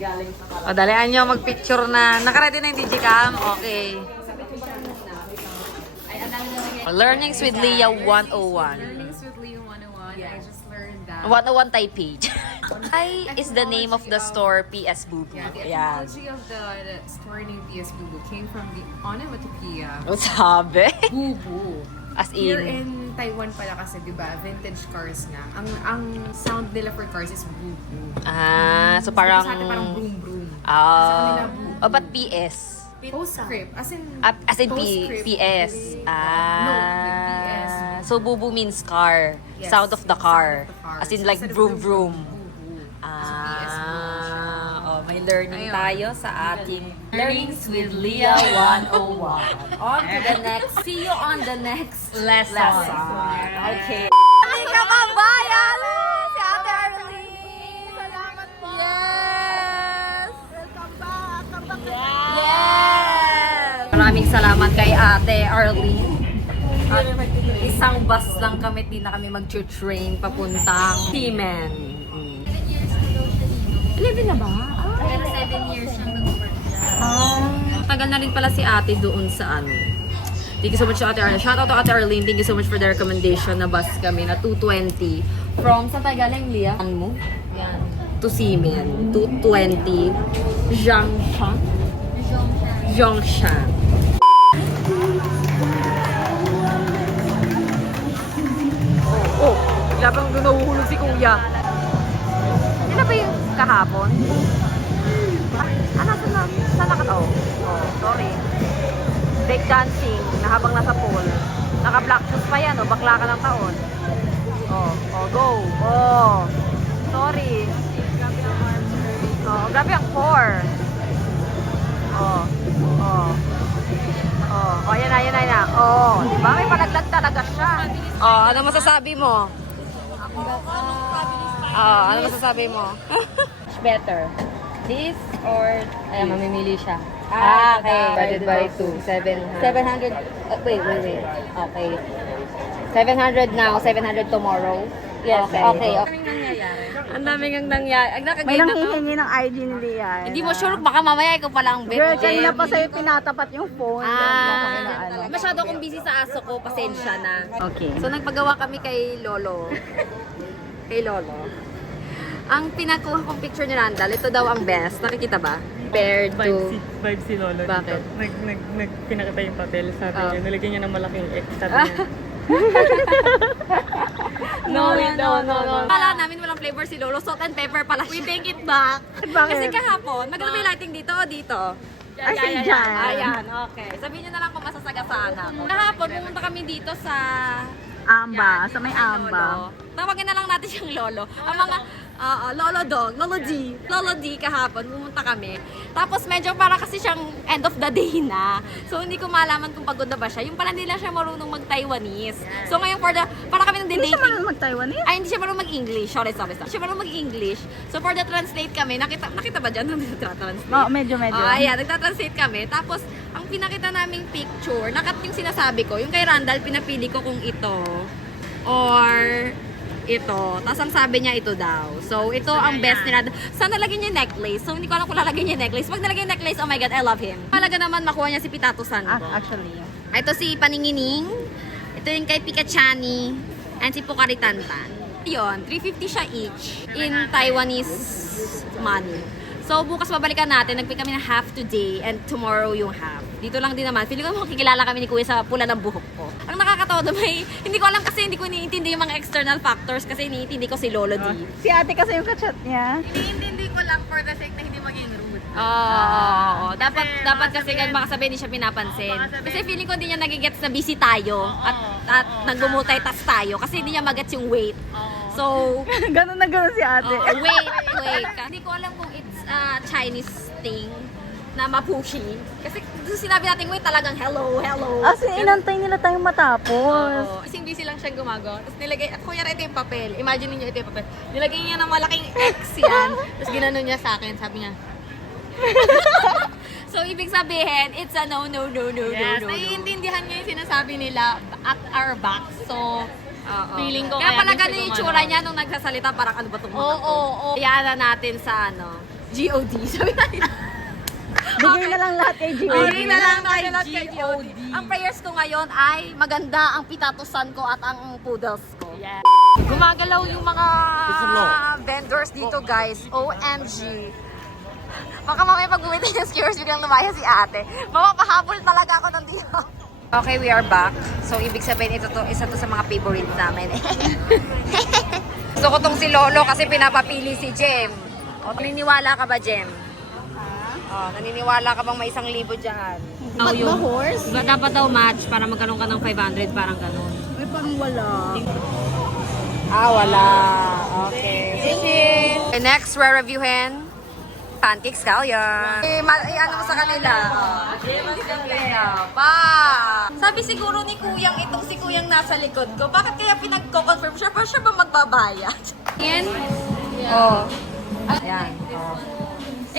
Galing sa Kalabang. O, dalian nyo mag-picture na. Nakaready na yung Digicam? Okay. Learnings with Leah 101. Learnings with Leo 101. I just learned that. 101 Taipei. Hi is the name of the store PS Bubu. The Yan. etymology of the store name PS Bubu came from the onomatopoeia. O sabi? Bubu. As Here in, in Taiwan pala kasi, di ba, vintage cars nga. Ang sound nila for cars is bubu. so parang... Sa atin parang broom broom. Sa kanila, bubu. Oh, but PS? Postscript. As in PS. postscript. No, with PS. So bubu means car. Yes, Sound of the car. sound of the car. As in So like instead of vroom vroom. bubu. May learning Ayun. tayo sa ating Learnings with Leah 101. On to the next. See you on the next lesson. Okay. Ay, kababayan! Si Ate Arlene! Salamat po! Yes! Welcome back! Yes! Maraming salamat kay Ate Arlene. At isang bus lang kami, di na kami mag-train papuntang Timen. 11 na ba? Pero 7 years siyang nag-work dyan. Tagal na rin pala si ate doon sa ano. Thank you so much to Ate Arlene. Shout out to Ate Arlene. Thank you so much for the recommendation na bus kami na 220. From sa taga galing, Lia? Ano mo? Yan. To Simen. 220. Zhongshan. Zhongshan. Oh, labang doon nahuhulog si Kuya. Yan na ba yung kahapon? Saan na oh, sorry. Break dancing na habang nasa pool. Naka-black shoes pa yan, oh. Bakla ka ng taon. Go. Sorry. Grabe ang core. Yan na. Diba? May palaglag talaga siya. Ano masasabi mo? Ano masasabi mo? Which better? This or... Ayan, mamimili siya. Okay. Divided by 2. 700. Wait. Okay. 700 now, 700 tomorrow. Yes, okay. Ang daming nangyayari. Ang May nakagay na to. nanghihingi ng ID ni Lian. Hindi mo sure, baka mamaya ikaw pala ang bet. Girl, kanina pa sa'yo pinatapat yung phone. Masyado akong busy sa aso ko, pasensya na. Okay. So nagpagawa kami kay Lolo. Ang pinakuha kong picture ni Randall, ito daw ang best. Nakikita ba? Compared to... Vibe si Lolo Bakit? dito. Pinakita yung papel, sabi niya. Nilagyan niya ng malaking X, sabi niya. No. Kala namin walang flavor si Lolo. Salt and pepper pala siya. We take it back. Kasi kahapon, maganda ba yung lighting dito o dito? Ayan, okay. Sabihin niyo na lang kung masasagasaan ako. Kahapon, pumunta kami dito sa... Amba, sa may Amba. Tawagin na lang natin siyang Lolo. Ang mga Lolo Dog, Lolo D kahapon, pumunta kami. Tapos medyo para kasi siyang end of the day na. So hindi ko malaman kung pagod na ba siya. Yung pala hindi lang siya marunong mag-Taiwanese. So ngayon para kami nang Hindi siya dating. marunong mag-Taiwanese? Ay, hindi siya marunong mag-English. Sorry. Hindi siya marunong mag-English. So for the translate kami, nakita ba dyan nung nagtatranslate? Oo, medyo. Ayan, nagtatranslate kami. Tapos, ang pinakita naming picture, nakat yung sinasabi ko, yung kay Randall, pinapili ko kung ito or ito. Tapos ang sabi niya ito daw. So, ito ang best nila. Sana lagyan niya yung necklace. So, hindi ko alam kung lalagyan niya yung necklace. Pag nalagyan yung necklace, oh my God, I love him. Malaga naman makuha niya si Pitatusan ko. Actually. Ito si Paningining. Ito yung kay Pikachani. And si Pukaritantan. Yun, 350 siya each in Taiwanese money. So, bukas babalikan natin. Nagpay kami ng half today and tomorrow yung half. Dito lang din naman. Feeling ko makikilala kami ni Kuya sa pula ng buhok ko. Ang nakakatawa doon, hindi ko alam kasi hindi ko iniintindi yung mga external factors kasi iniintindi ko si Lolo D. Si ate kasi yung kachat niya. Hindi ko lang for the sake na hindi maging rude. Oo. Dapat kasi makasabi hindi siya pinapansin. Kasi feeling ko hindi niya nagigets na busy tayo at nagmumultitask tayo kasi hindi niya magets yung weight. So, Ganun na ganun si ate. wait. Hindi ko alam kung it's a Chinese thing na mapushy. Kasi sinabi natin, wait, talagang hello. As in, inantay nila tayong matapos. Busy lang siyang gumagawa. Tapos nilagay, kuya, ito yung papel. Imagine niyo ito yung papel. Nilagay niya ng malaking X yan. Tapos ginanon niya sa akin. Sabi niya, So, ibig sabihin, it's a no. yes, naiintindihan niya yung sinasabi nila at our back. So, feeling ko Kaya pala gusto ganun yung gumagawa. tsura niya nung nagsasalita, parang ano ba itong mga to? Oo. Iyana natin sa GOD. Sabi natin. Bigay na lang lahat kay G.O.D. Bigay na lang kay GOD. Ang prayers ko ngayon ay maganda ang pitatusan ko at ang poodles ko. Yeah. Gumagalaw yung mga vendors dito, guys. OMG. Baka mamaya pag bumitin yung skewers, biglang lumaya si ate. Mapapahabol talaga ako nandito. Okay, we are back. So, ibig sabihin, isa to sa mga favorites namin. Gusto ko tong si Lolo kasi pinapapili si Jem. O, naniniwala ka ba, Jem? Naniniwala ka bang may 1,000 dyan? Ba't ba horse? Dapat daw match para magkaroon ka ng 500, parang ganun. Ay, parang wala. Wala. Okay. Okay, next, we're reviewin pancake scallion. Ano mo sa kanila? Sabi siguro ni Kuyang, itong si Kuyang nasa likod ko, bakit kaya pinagko-confirm siya? Para siya ba magbabayad? Yan? Ayan.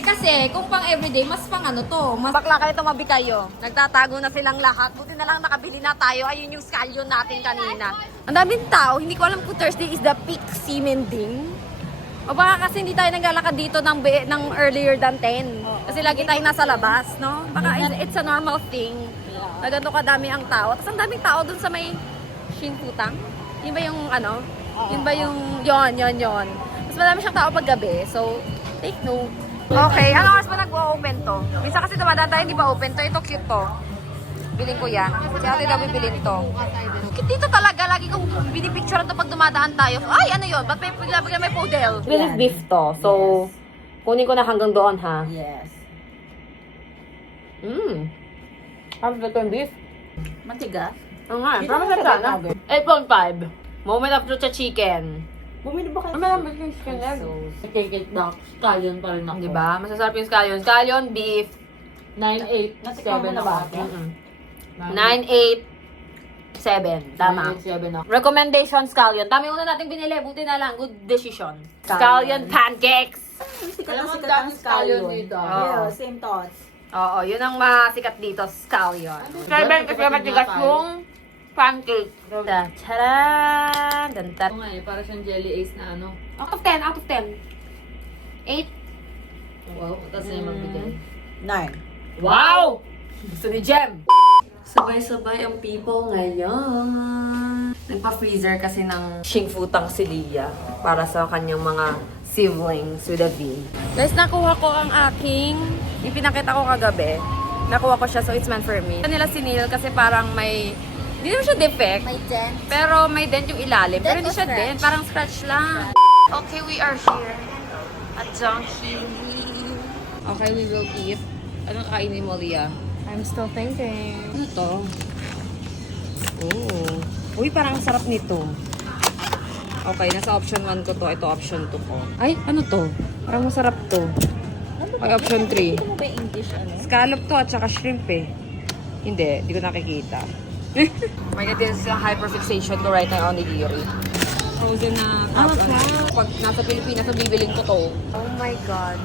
Kasi, kung pang everyday, mas pang to. Mas bakla kayo tumabi kayo. Nagtatago na silang lahat. Buti na lang nakabili na tayo. Ayun yung scallion natin kanina. Ang daming tao. Hindi ko alam kung Thursday is the peak semen ding. O baka kasi hindi tayo naglalakad dito ng earlier than 10. Kasi lagi tayong nasa labas, no? Baka it's a normal thing. Na ganito kadami ang tao. Tapos ang daming tao dun sa may Shinfutang. Yun ba yung ano? Yun ba yung yon. Mas marami siyang tao pag gabi. So, take note. Okay, ano oras ba nag-open to? Minsan kasi dumadaan tayo, hindi ba open to? Ito cute to. Biling ko yan. Si ate daw bibilin to. Cute dito talaga. Lagi kong binipicturean to pag dumadaan tayo. Ay, ano yun? Ba't may poodle? This is beef to. So, kunin ko na hanggang doon, ha? Yes. Parang ito yung beef. Matigas? Oo nga, parang masarap sana. 8.5. Moment of truth sa chicken. Bumili ba kayo? Malambot yung chicken egg. Cake duck. Scallion pa rin ako. Diba? Masasarap yung scallion. Scallion, beef. 9-8. Natikman mo na ba ate? 9-8-7. Tama. 9-8-7 ako. Recommendation, scallion. Dami una natin binili. Buti na lang. Good decision. Scallion pancakes. Alam mo, dami scallion dito. Oo. Same thoughts. Oo, yun ang masikat dito, scallion. 7 kasi matigas yung pancake. Charan! Dantat. Oo nga eh, para siyang jelly ace na ano. Out of 10, out of 10. 8. Wow, tapos na yung magbigay. 9. Wow! Gusto ni Jem! Sabay-sabay ang people ngayon. Nagpa-freezer kasi ng Shinfutang si Lia para sa kanyang mga siblings with a V. Guys, nakuha ko ang aking, yung pinakita ko kagabi. Nakuha ko siya, so it's meant for me. Kanila sinil kasi parang may, hindi naman siya defect. May dent. Pero may dent yung ilalim. Pero Dent hindi o siya scratch? dent. Parang scratch lang. Okay, we are here at Donkey. Okay, we will eat. Anong kainin mo, Lia? I'm still thinking. Ano to? Oh. Uy, parang sarap nito. Okay, nasa option 1 ko to. Ito option 2 ko. Ay, ano to? Parang masarap to. Ay, option 3. Ano ba yung English ano? Scallop to at saka shrimp eh. Hindi ko nakikita. My God, this is a hyperfixation ko right now on nigiri. Frozen na pag nasa Pilipinas, bibiling ko to. Oh my God.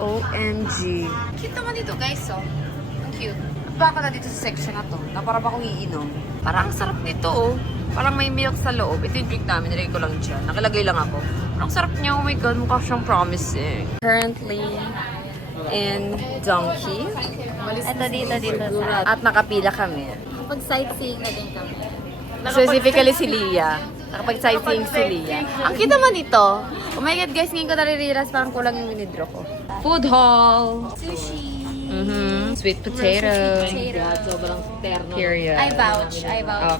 OMG. Cute naman dito, guys, oh. Ang cute. Baka na dito sa section na to, na para ba akong iinom. Parang ang sarap nito, oh. Parang may milk sa loob. Ito yung drink namin, nilagay ko lang dyan. Nakilagay lang ako. Parang sarap niya, oh my God, mukha siyang promising. Currently, in Donkey. Ito dito. At nakapila kami. Kapag sightseeing na din kami. Specifically si Lia. Nakapag-sightseeing si Lia. Ang cute naman ito. Oh my God, guys, ngayon ko naririras, parang kulang yung winidro ko. Food haul. Sushi. Sweet potato. Sobrang terno. Period. I vouch.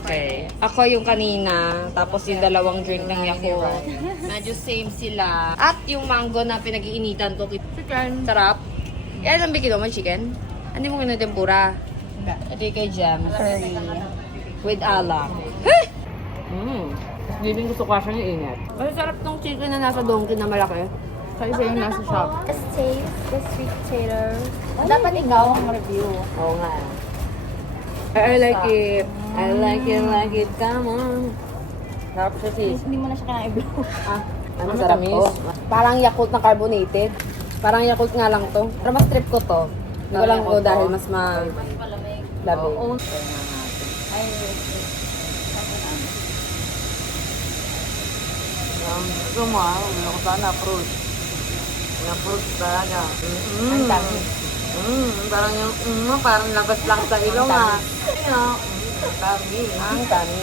Okay. Ako yung kanina, tapos yung dalawang drink ng Yakult. Medyo same sila. At yung mango na pinag-iinitan ko. Chicken. Sarap. Yan ang bigyan mo, chicken? Ano mo kinutempura? Ito yung kay Jam. Curry. With alang. Hindi din gusto ko siyang iingat. Kasi sarap tong chicken na nasa donkey na malaki. Sa isa yung nasa shop. Let's taste the sweet potato. Dapat ikaw ang review. Oo nga. I like it. I like it. Come on. Sarap siya sis. Hindi mo na siya kina-i-blow. Ano sarap to? Parang Yakult na carbonated. Parang Yakult nga lang to. Pero mas trip ko to. Hindi ko lang ko dahil mas lamig. Oo. Gusto mo ah, ulo ko sana fruit. Yung fruit talaga. Ang dami. Parang yung, parang labas lang sa ilong ha. Ang dami.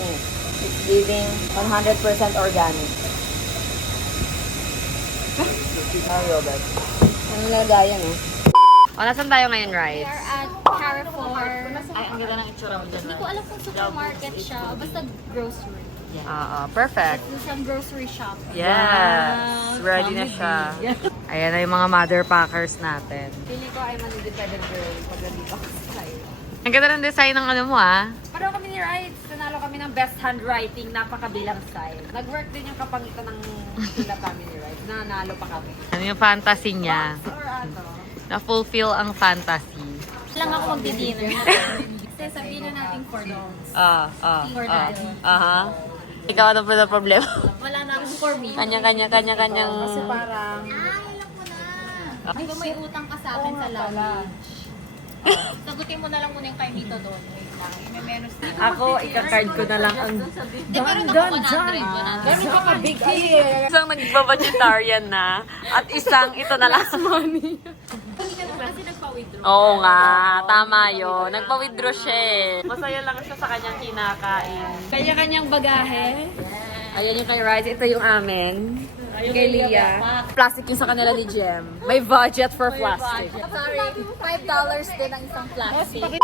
It's giving 100% organic. Ano lagayan eh? O, nasan tayo ngayon, We right? are at Carrefour. Ay, ang ganda ng itsura mo dyan. Hindi ko alam kung supermarket siya. Basta grocery. Perfect. It's some grocery shop. Yes! Ready na siya. Ayan na yung mga mother packers natin. Feeling ko I'm an independent girl pag nandito ako sa side. Ang ganda ng design ng ano mo ah. Pareho kami ni Rides. Nanalo kami ng best handwriting, napakabilang style. Nag-work din yung kapangitan ng sila family Rides. Nanalo pa kami. Ano yung fantasy niya? Or ano? Na-fulfill ang fantasy. Lang ako magdi-dinner. Kasi sabihin na natin for dogs. For daddy. Aha. Ikaw ano pa na problema? Wala na akong for me. Kanya-kanyang. Kasi parang... Alam ko na. Di ba may utang ka sa akin sa luggage? Sagutin mo na lang muna yung kay Mito doon. Wait lang. Ako, ika-card ko na lang ang Ganun ka ka-big deal. Isang nagbabudgetarian na at isang ito na lang. Money. Oo nga, tama yun. Nagpa-withdraw siya eh. Masaya lang siya sa kanyang kinakain. Kanya-kanyang bagahe. Ayan yung kay Rise. Ito yung amin. Kay Leah. Plastic yung sa kanila ni Jem. May budget for plastic. Sorry, $5 din ang isang plastic.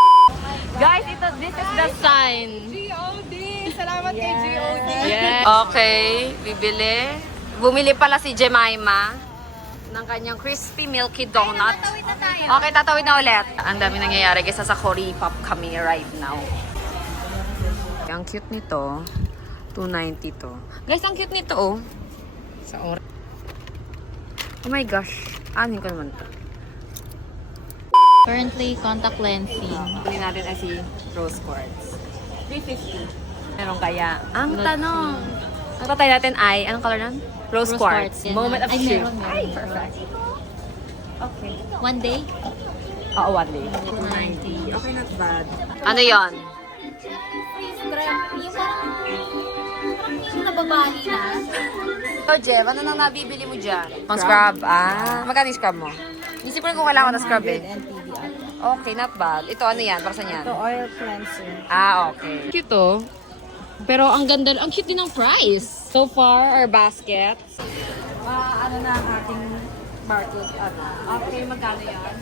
Guys, this is the sign. G.O.D. Salamat kay G.O.D. Yes. Okay, bibili. Bumili pala si Jemima ng kanyang crispy milky donut. Okay, tatawid na ulit. Ang dami nangyayari kasi sa Cory Pop kami right now. Ang cute nito. $2.90 to. Guys, ang cute nito oh. Sa oras. Oh my gosh. Anin ko naman to. Currently, contact lensing. Hindi natin ay si Rose Quartz. $3.50. Meron kaya? Ang tanong. Ang tatay natin ay, anong color nun? Rose Quartz. yan. Moment of Ay, truth. meron. Ay, perfect. Okay. One day? Oo, one day. $2.90. Okay, not bad. Ano yon? Yung parang yung nababali na. So, Jeff, ano nang nabibili mo dyan? Pang scrub? Ah, magkano yung scrub mo? Isip ko rin kung kailangan ko na scrub eh. Okay, not bad. Ito, ano yan? Para saan yan? Ito, oil cleanser. Ah, okay. Cute oh. Pero ang ganda, ang cute din ng price. So far, our baskets. Ano na ang ating barcode? Ano? Okay, magkano yan?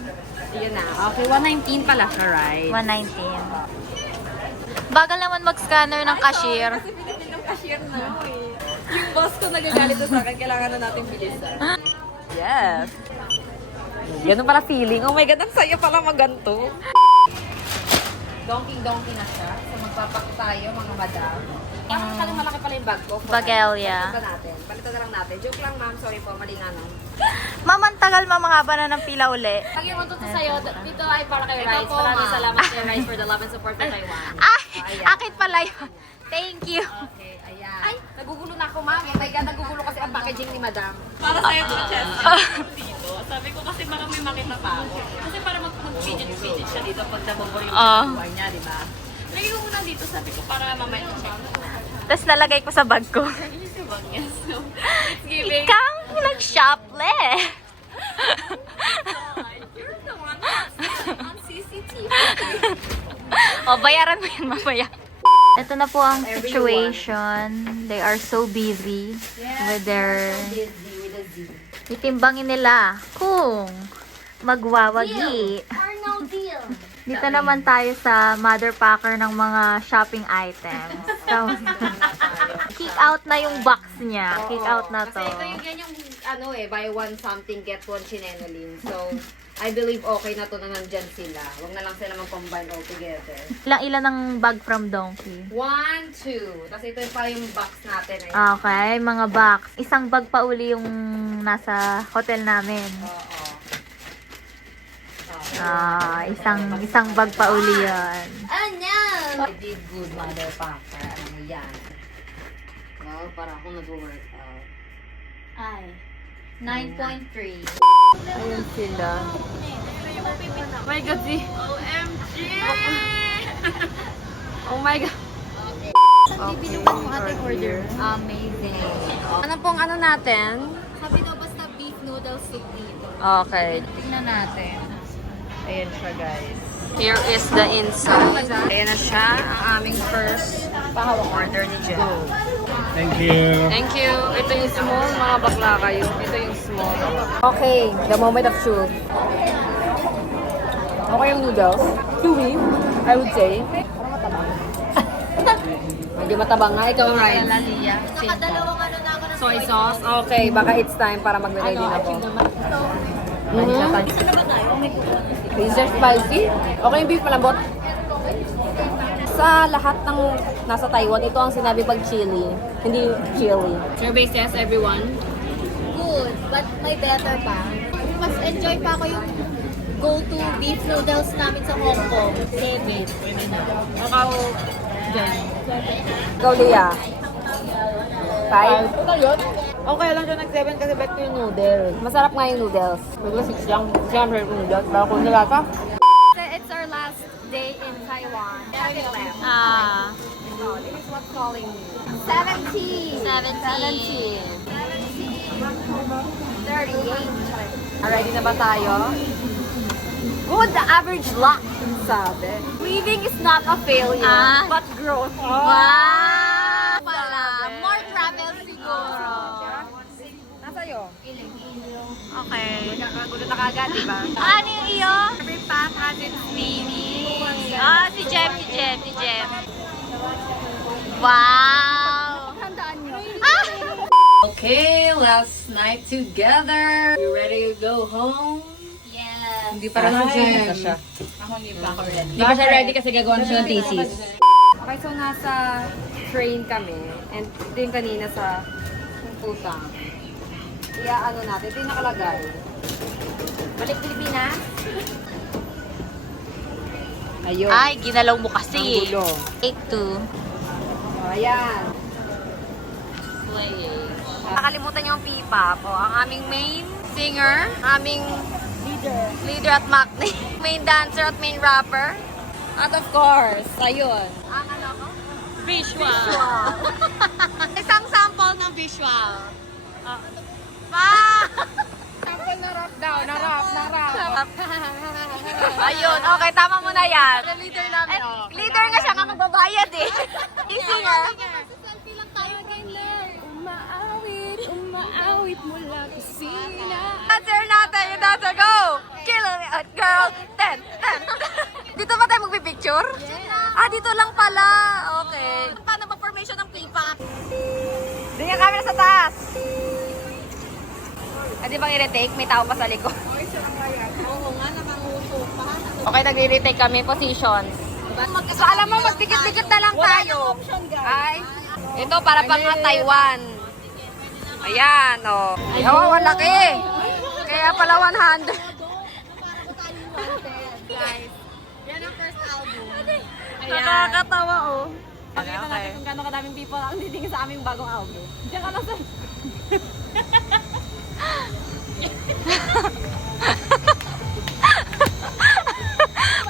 Yan na. Okay, 119 pala siya, right? 119. Bagal naman mag-scanner ng cashier. Kasi pinipil ng cashier na eh. Yung boss ko nagagalit na sa akin, kailangan na natin bilisan. Yes. Ganun pala feeling. Oh my God, ang saya pala maganto. Donkey na siya. So magpapakita tayo, mga madam. Parang malaki pala yung bag ko. Bagelya. Palitan na lang natin. Joke lang, ma'am. Sorry po, mali nga no. Ma'am, ang tagal mamahaba na ng pila uli. Lagi mo to sa'yo, dito ay para kay Rice. Maraming salamat kay Rice for the love and support for Taiwan. Ay, akit pala yun. Thank you. Okay, ayan. Ay, nagugulo na ako, ma'am. Oh my God, nagugulo kasi ang packaging ni madam. Para sa'yo to, Chelsea. Dito. Sabi ko kasi baka may makita pa ako. Kasi para mag-fidget siya dito pag nabobor yung buhay niya, di ba? Lagi ko muna dito, sabi ko para mamaya check ko. Tapos nalagay ko sa bag ko. Yun yung bag niya. So, it's giving. Ikaw nag-shoplift. You're the one that's on CCTV. O, bayaran mo yan mamaya. Ito na po ang situation. They are so busy with their... Itimbangin nila kung magwawagi. Dito naman tayo sa mother packer ng mga shopping items. So, kick out na yung box niya. Kick out na to. Kasi ito yung ganyang, ano eh, buy one something, get one chinenolin. So, I believe okay na to na nandyan sila. Huwag na lang sila mag-combine all together. Ilan ang bag from Donkey? 1, 2. Tapos ito pa yung box natin. Ayun. Okay, mga box. Isang bag pa uli yung nasa hotel namin. Oo. Isang bag pa uli yun. Oh no! I did good, mother packer. Ano yan? Well, para akong nag-workout. Ay, 9.3. Ayun sila. Oh my God, si... OMG! Oh my God. Bibili mo ating order. Amazing. Ano pong ano natin? Sabi daw basta beef noodle soup dito. Okay. Tingnan natin. Ayan siya, guys. Here is the inside. Ayan na siya, ang aming first pahawak order ni Jen. Thank you. Thank you. Ito yung small, mga bakla kayo. Ito yung small. Okay, the moment of truth. Okay yung noodles. Chewy, I would say. Medyo matabang nga. Ikaw ang Ryan. Nakadalawang ano na ako ng Soy sauce. Okay, baka it's time para mag-ready din ako. Is it spicy? Okay yung beef malambot? Sa lahat ng nasa Taiwan, ito ang sinabi pag chili. Hindi chili. Survey says everyone. good, but may better pa. Mas enjoy pa ako yung go-to beef noodles namin sa Hong Kong. 7. Ikaw, Jen. Ikaw, Leah. 5? Ito yun? Okay lang siya nag-7 kasi bet ko yung noodles. Masarap nga yung noodles. Pero 6 lang. Siyempre yung noodles. Baka kung nilata. It's our last day in Taiwan. What's calling me? 17. 38. Ready na ba tayo? Good average luck, sabi. Leaving is not a failure, But growth. Wow! Pala, more travel siguro. Nasa'yo? Okay. Magkakagulo na kagad, di ba? Ano yung iyo? Every path has its meaning. Si Jem. Wow! Handaan nyo. Okay, last night together. You ready to go home? Yes. Hindi pa rin siya. Ako hindi pa ako ready. Hindi pa siya ready kasi gagawa na siya ng thesis. Okay, so nasa train kami. And ito yung kanina sa Putang. Kaya ano natin, ito yung nakalagay. Balik Pilipinas. Ayun. Ay, ginalaw mo Ang kasi. gulo. 8-2. Oh, ayan. Nakalimutan yung P-pop. Ang aming main singer, aming leader at Macne, main dancer at main rapper. At of course, ayun. Ang ano ko? Visual. Isang sample ng visual. Sample na rap daw, na rap. Ayun, okay, tama mo na yan. Leader namin. Leader na siya, nga magbabayad eh. Easy nga. Selfie lang tayo again, umaawit mula kusina. Dancer natin, yung dancer, go! Kill it, girl! 10. Dito ba tayo magpipicture? Ah, dito lang pala. Okay. Paano ba formation ng P-pop? Doon yung camera sa taas. Di bang i-retake? May tao pa sa likod. Oo nga, nakanguso pa. Okay, nagre-retake kami. Positions. So, alam mo, magdikit-dikit na lang tayo. Ay, ito para pang Taiwan. Ayan, o. Oh, malaki. Kaya pala 100. Yan ang first album. Nakakatawa, oh. Pakita natin kung gano'ng kadaming people ang titingin sa aming bagong album. Diyan ka na sa...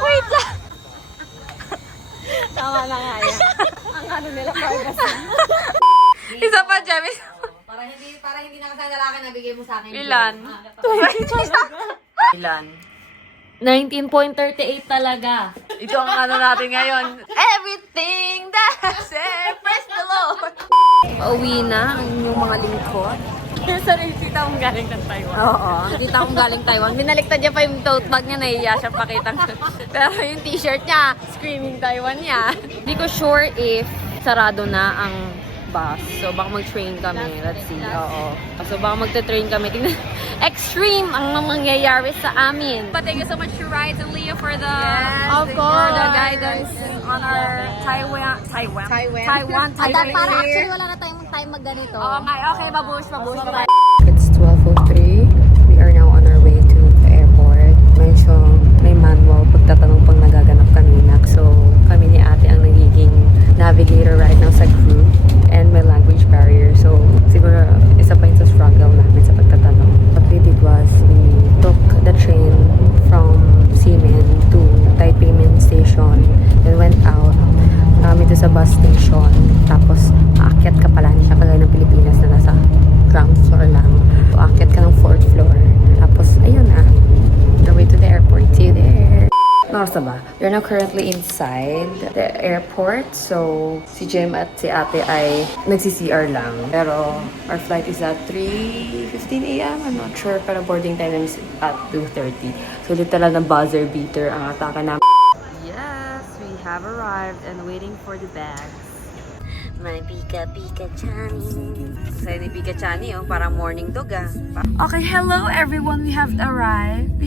Wait lang. Tama na nga yan. Ang ano nila, privacy. Isa pa, Jem. Para hindi na kasi lalaki nabigay mo sa akin. Ilan? Ilan? 19.38 talaga. Ito ang ano natin ngayon. Everything that's it. Praise the Lord. Pauwi na ang inyong mga lingkod. Sorry, tita akong galing ng Taiwan. Oo. Dito akong galing Taiwan. Binaliktad niya pa yung tote bag niya. Nahiya siya pakita. Pero yung t-shirt niya, screaming Taiwan niya. Hindi ko sure if sarado na ang bus. So baka mag-train kami. Let's see. Oo. So baka magte-train kami. Tingnan. Extreme ang mangyayari sa amin. But thank you so much to Rides and Leah for the for the guidance on our Taiwan. Parang actually wala na tayong time magganito. Oo nga. Okay, babush. It's 12:03. We are now on our way to the airport. May manual pagtatanong pang nagaganap kanina. So, kami ni ate ang nagiging navigator right now sa crew. And may language barrier. So, siguro isa pa yun sa struggle namin sa pagtatanong. What we did was, we took the train from Ximen to Taipei Main Station. Then went out dito sa bus station. Tapos, aakyat ka pala. Hindi siya kagaya ng Pilipinas na nasa ground floor lang. So, aakyat ka ng 4th floor. Tapos, ayun na. The way to the airport. See you there. Nakasa ba? We're now currently inside the airport. So, si Jem at si ate ay nagsi-CR lang. Pero, our flight is at 3:15 a.m. I'm not sure. Pero boarding time is at 2:30. So, literal na buzzer beater ang atake namin. Yes, we have arrived and waiting for the bags. My pika-pika Chani. Sa'yo ni Pika Chani, oh, parang morning dog ah. Okay, hello everyone. We have arrived.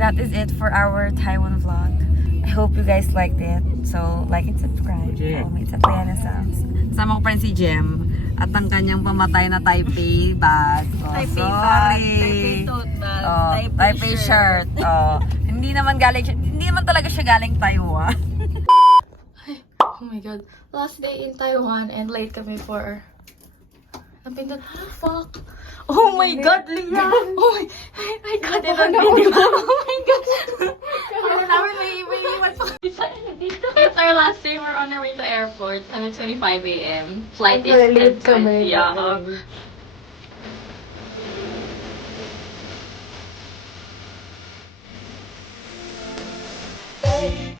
That is it for our Taiwan vlog. I hope you guys liked it. So, like and subscribe. Follow me sa Triana Sounds. Sama ko pa rin si Jem at ang kanyang pamatay na Taipei bag. Oh, Taipei sorry. bag, Taipei tote bag, Oh, Taipei shirt. Oh, hindi naman talaga siya galing Taiwan. Oh my god. Last day in Taiwan and late kami for... Napindot. Fuck. Oh my god, Leah! Oh my god, ito ang video. Oh my god. Kaya namin may iwan pa kami sa dito. our last day. We're on our way to airport. 7:25 a.m. Flight is Late 10:20. kami. Yeah.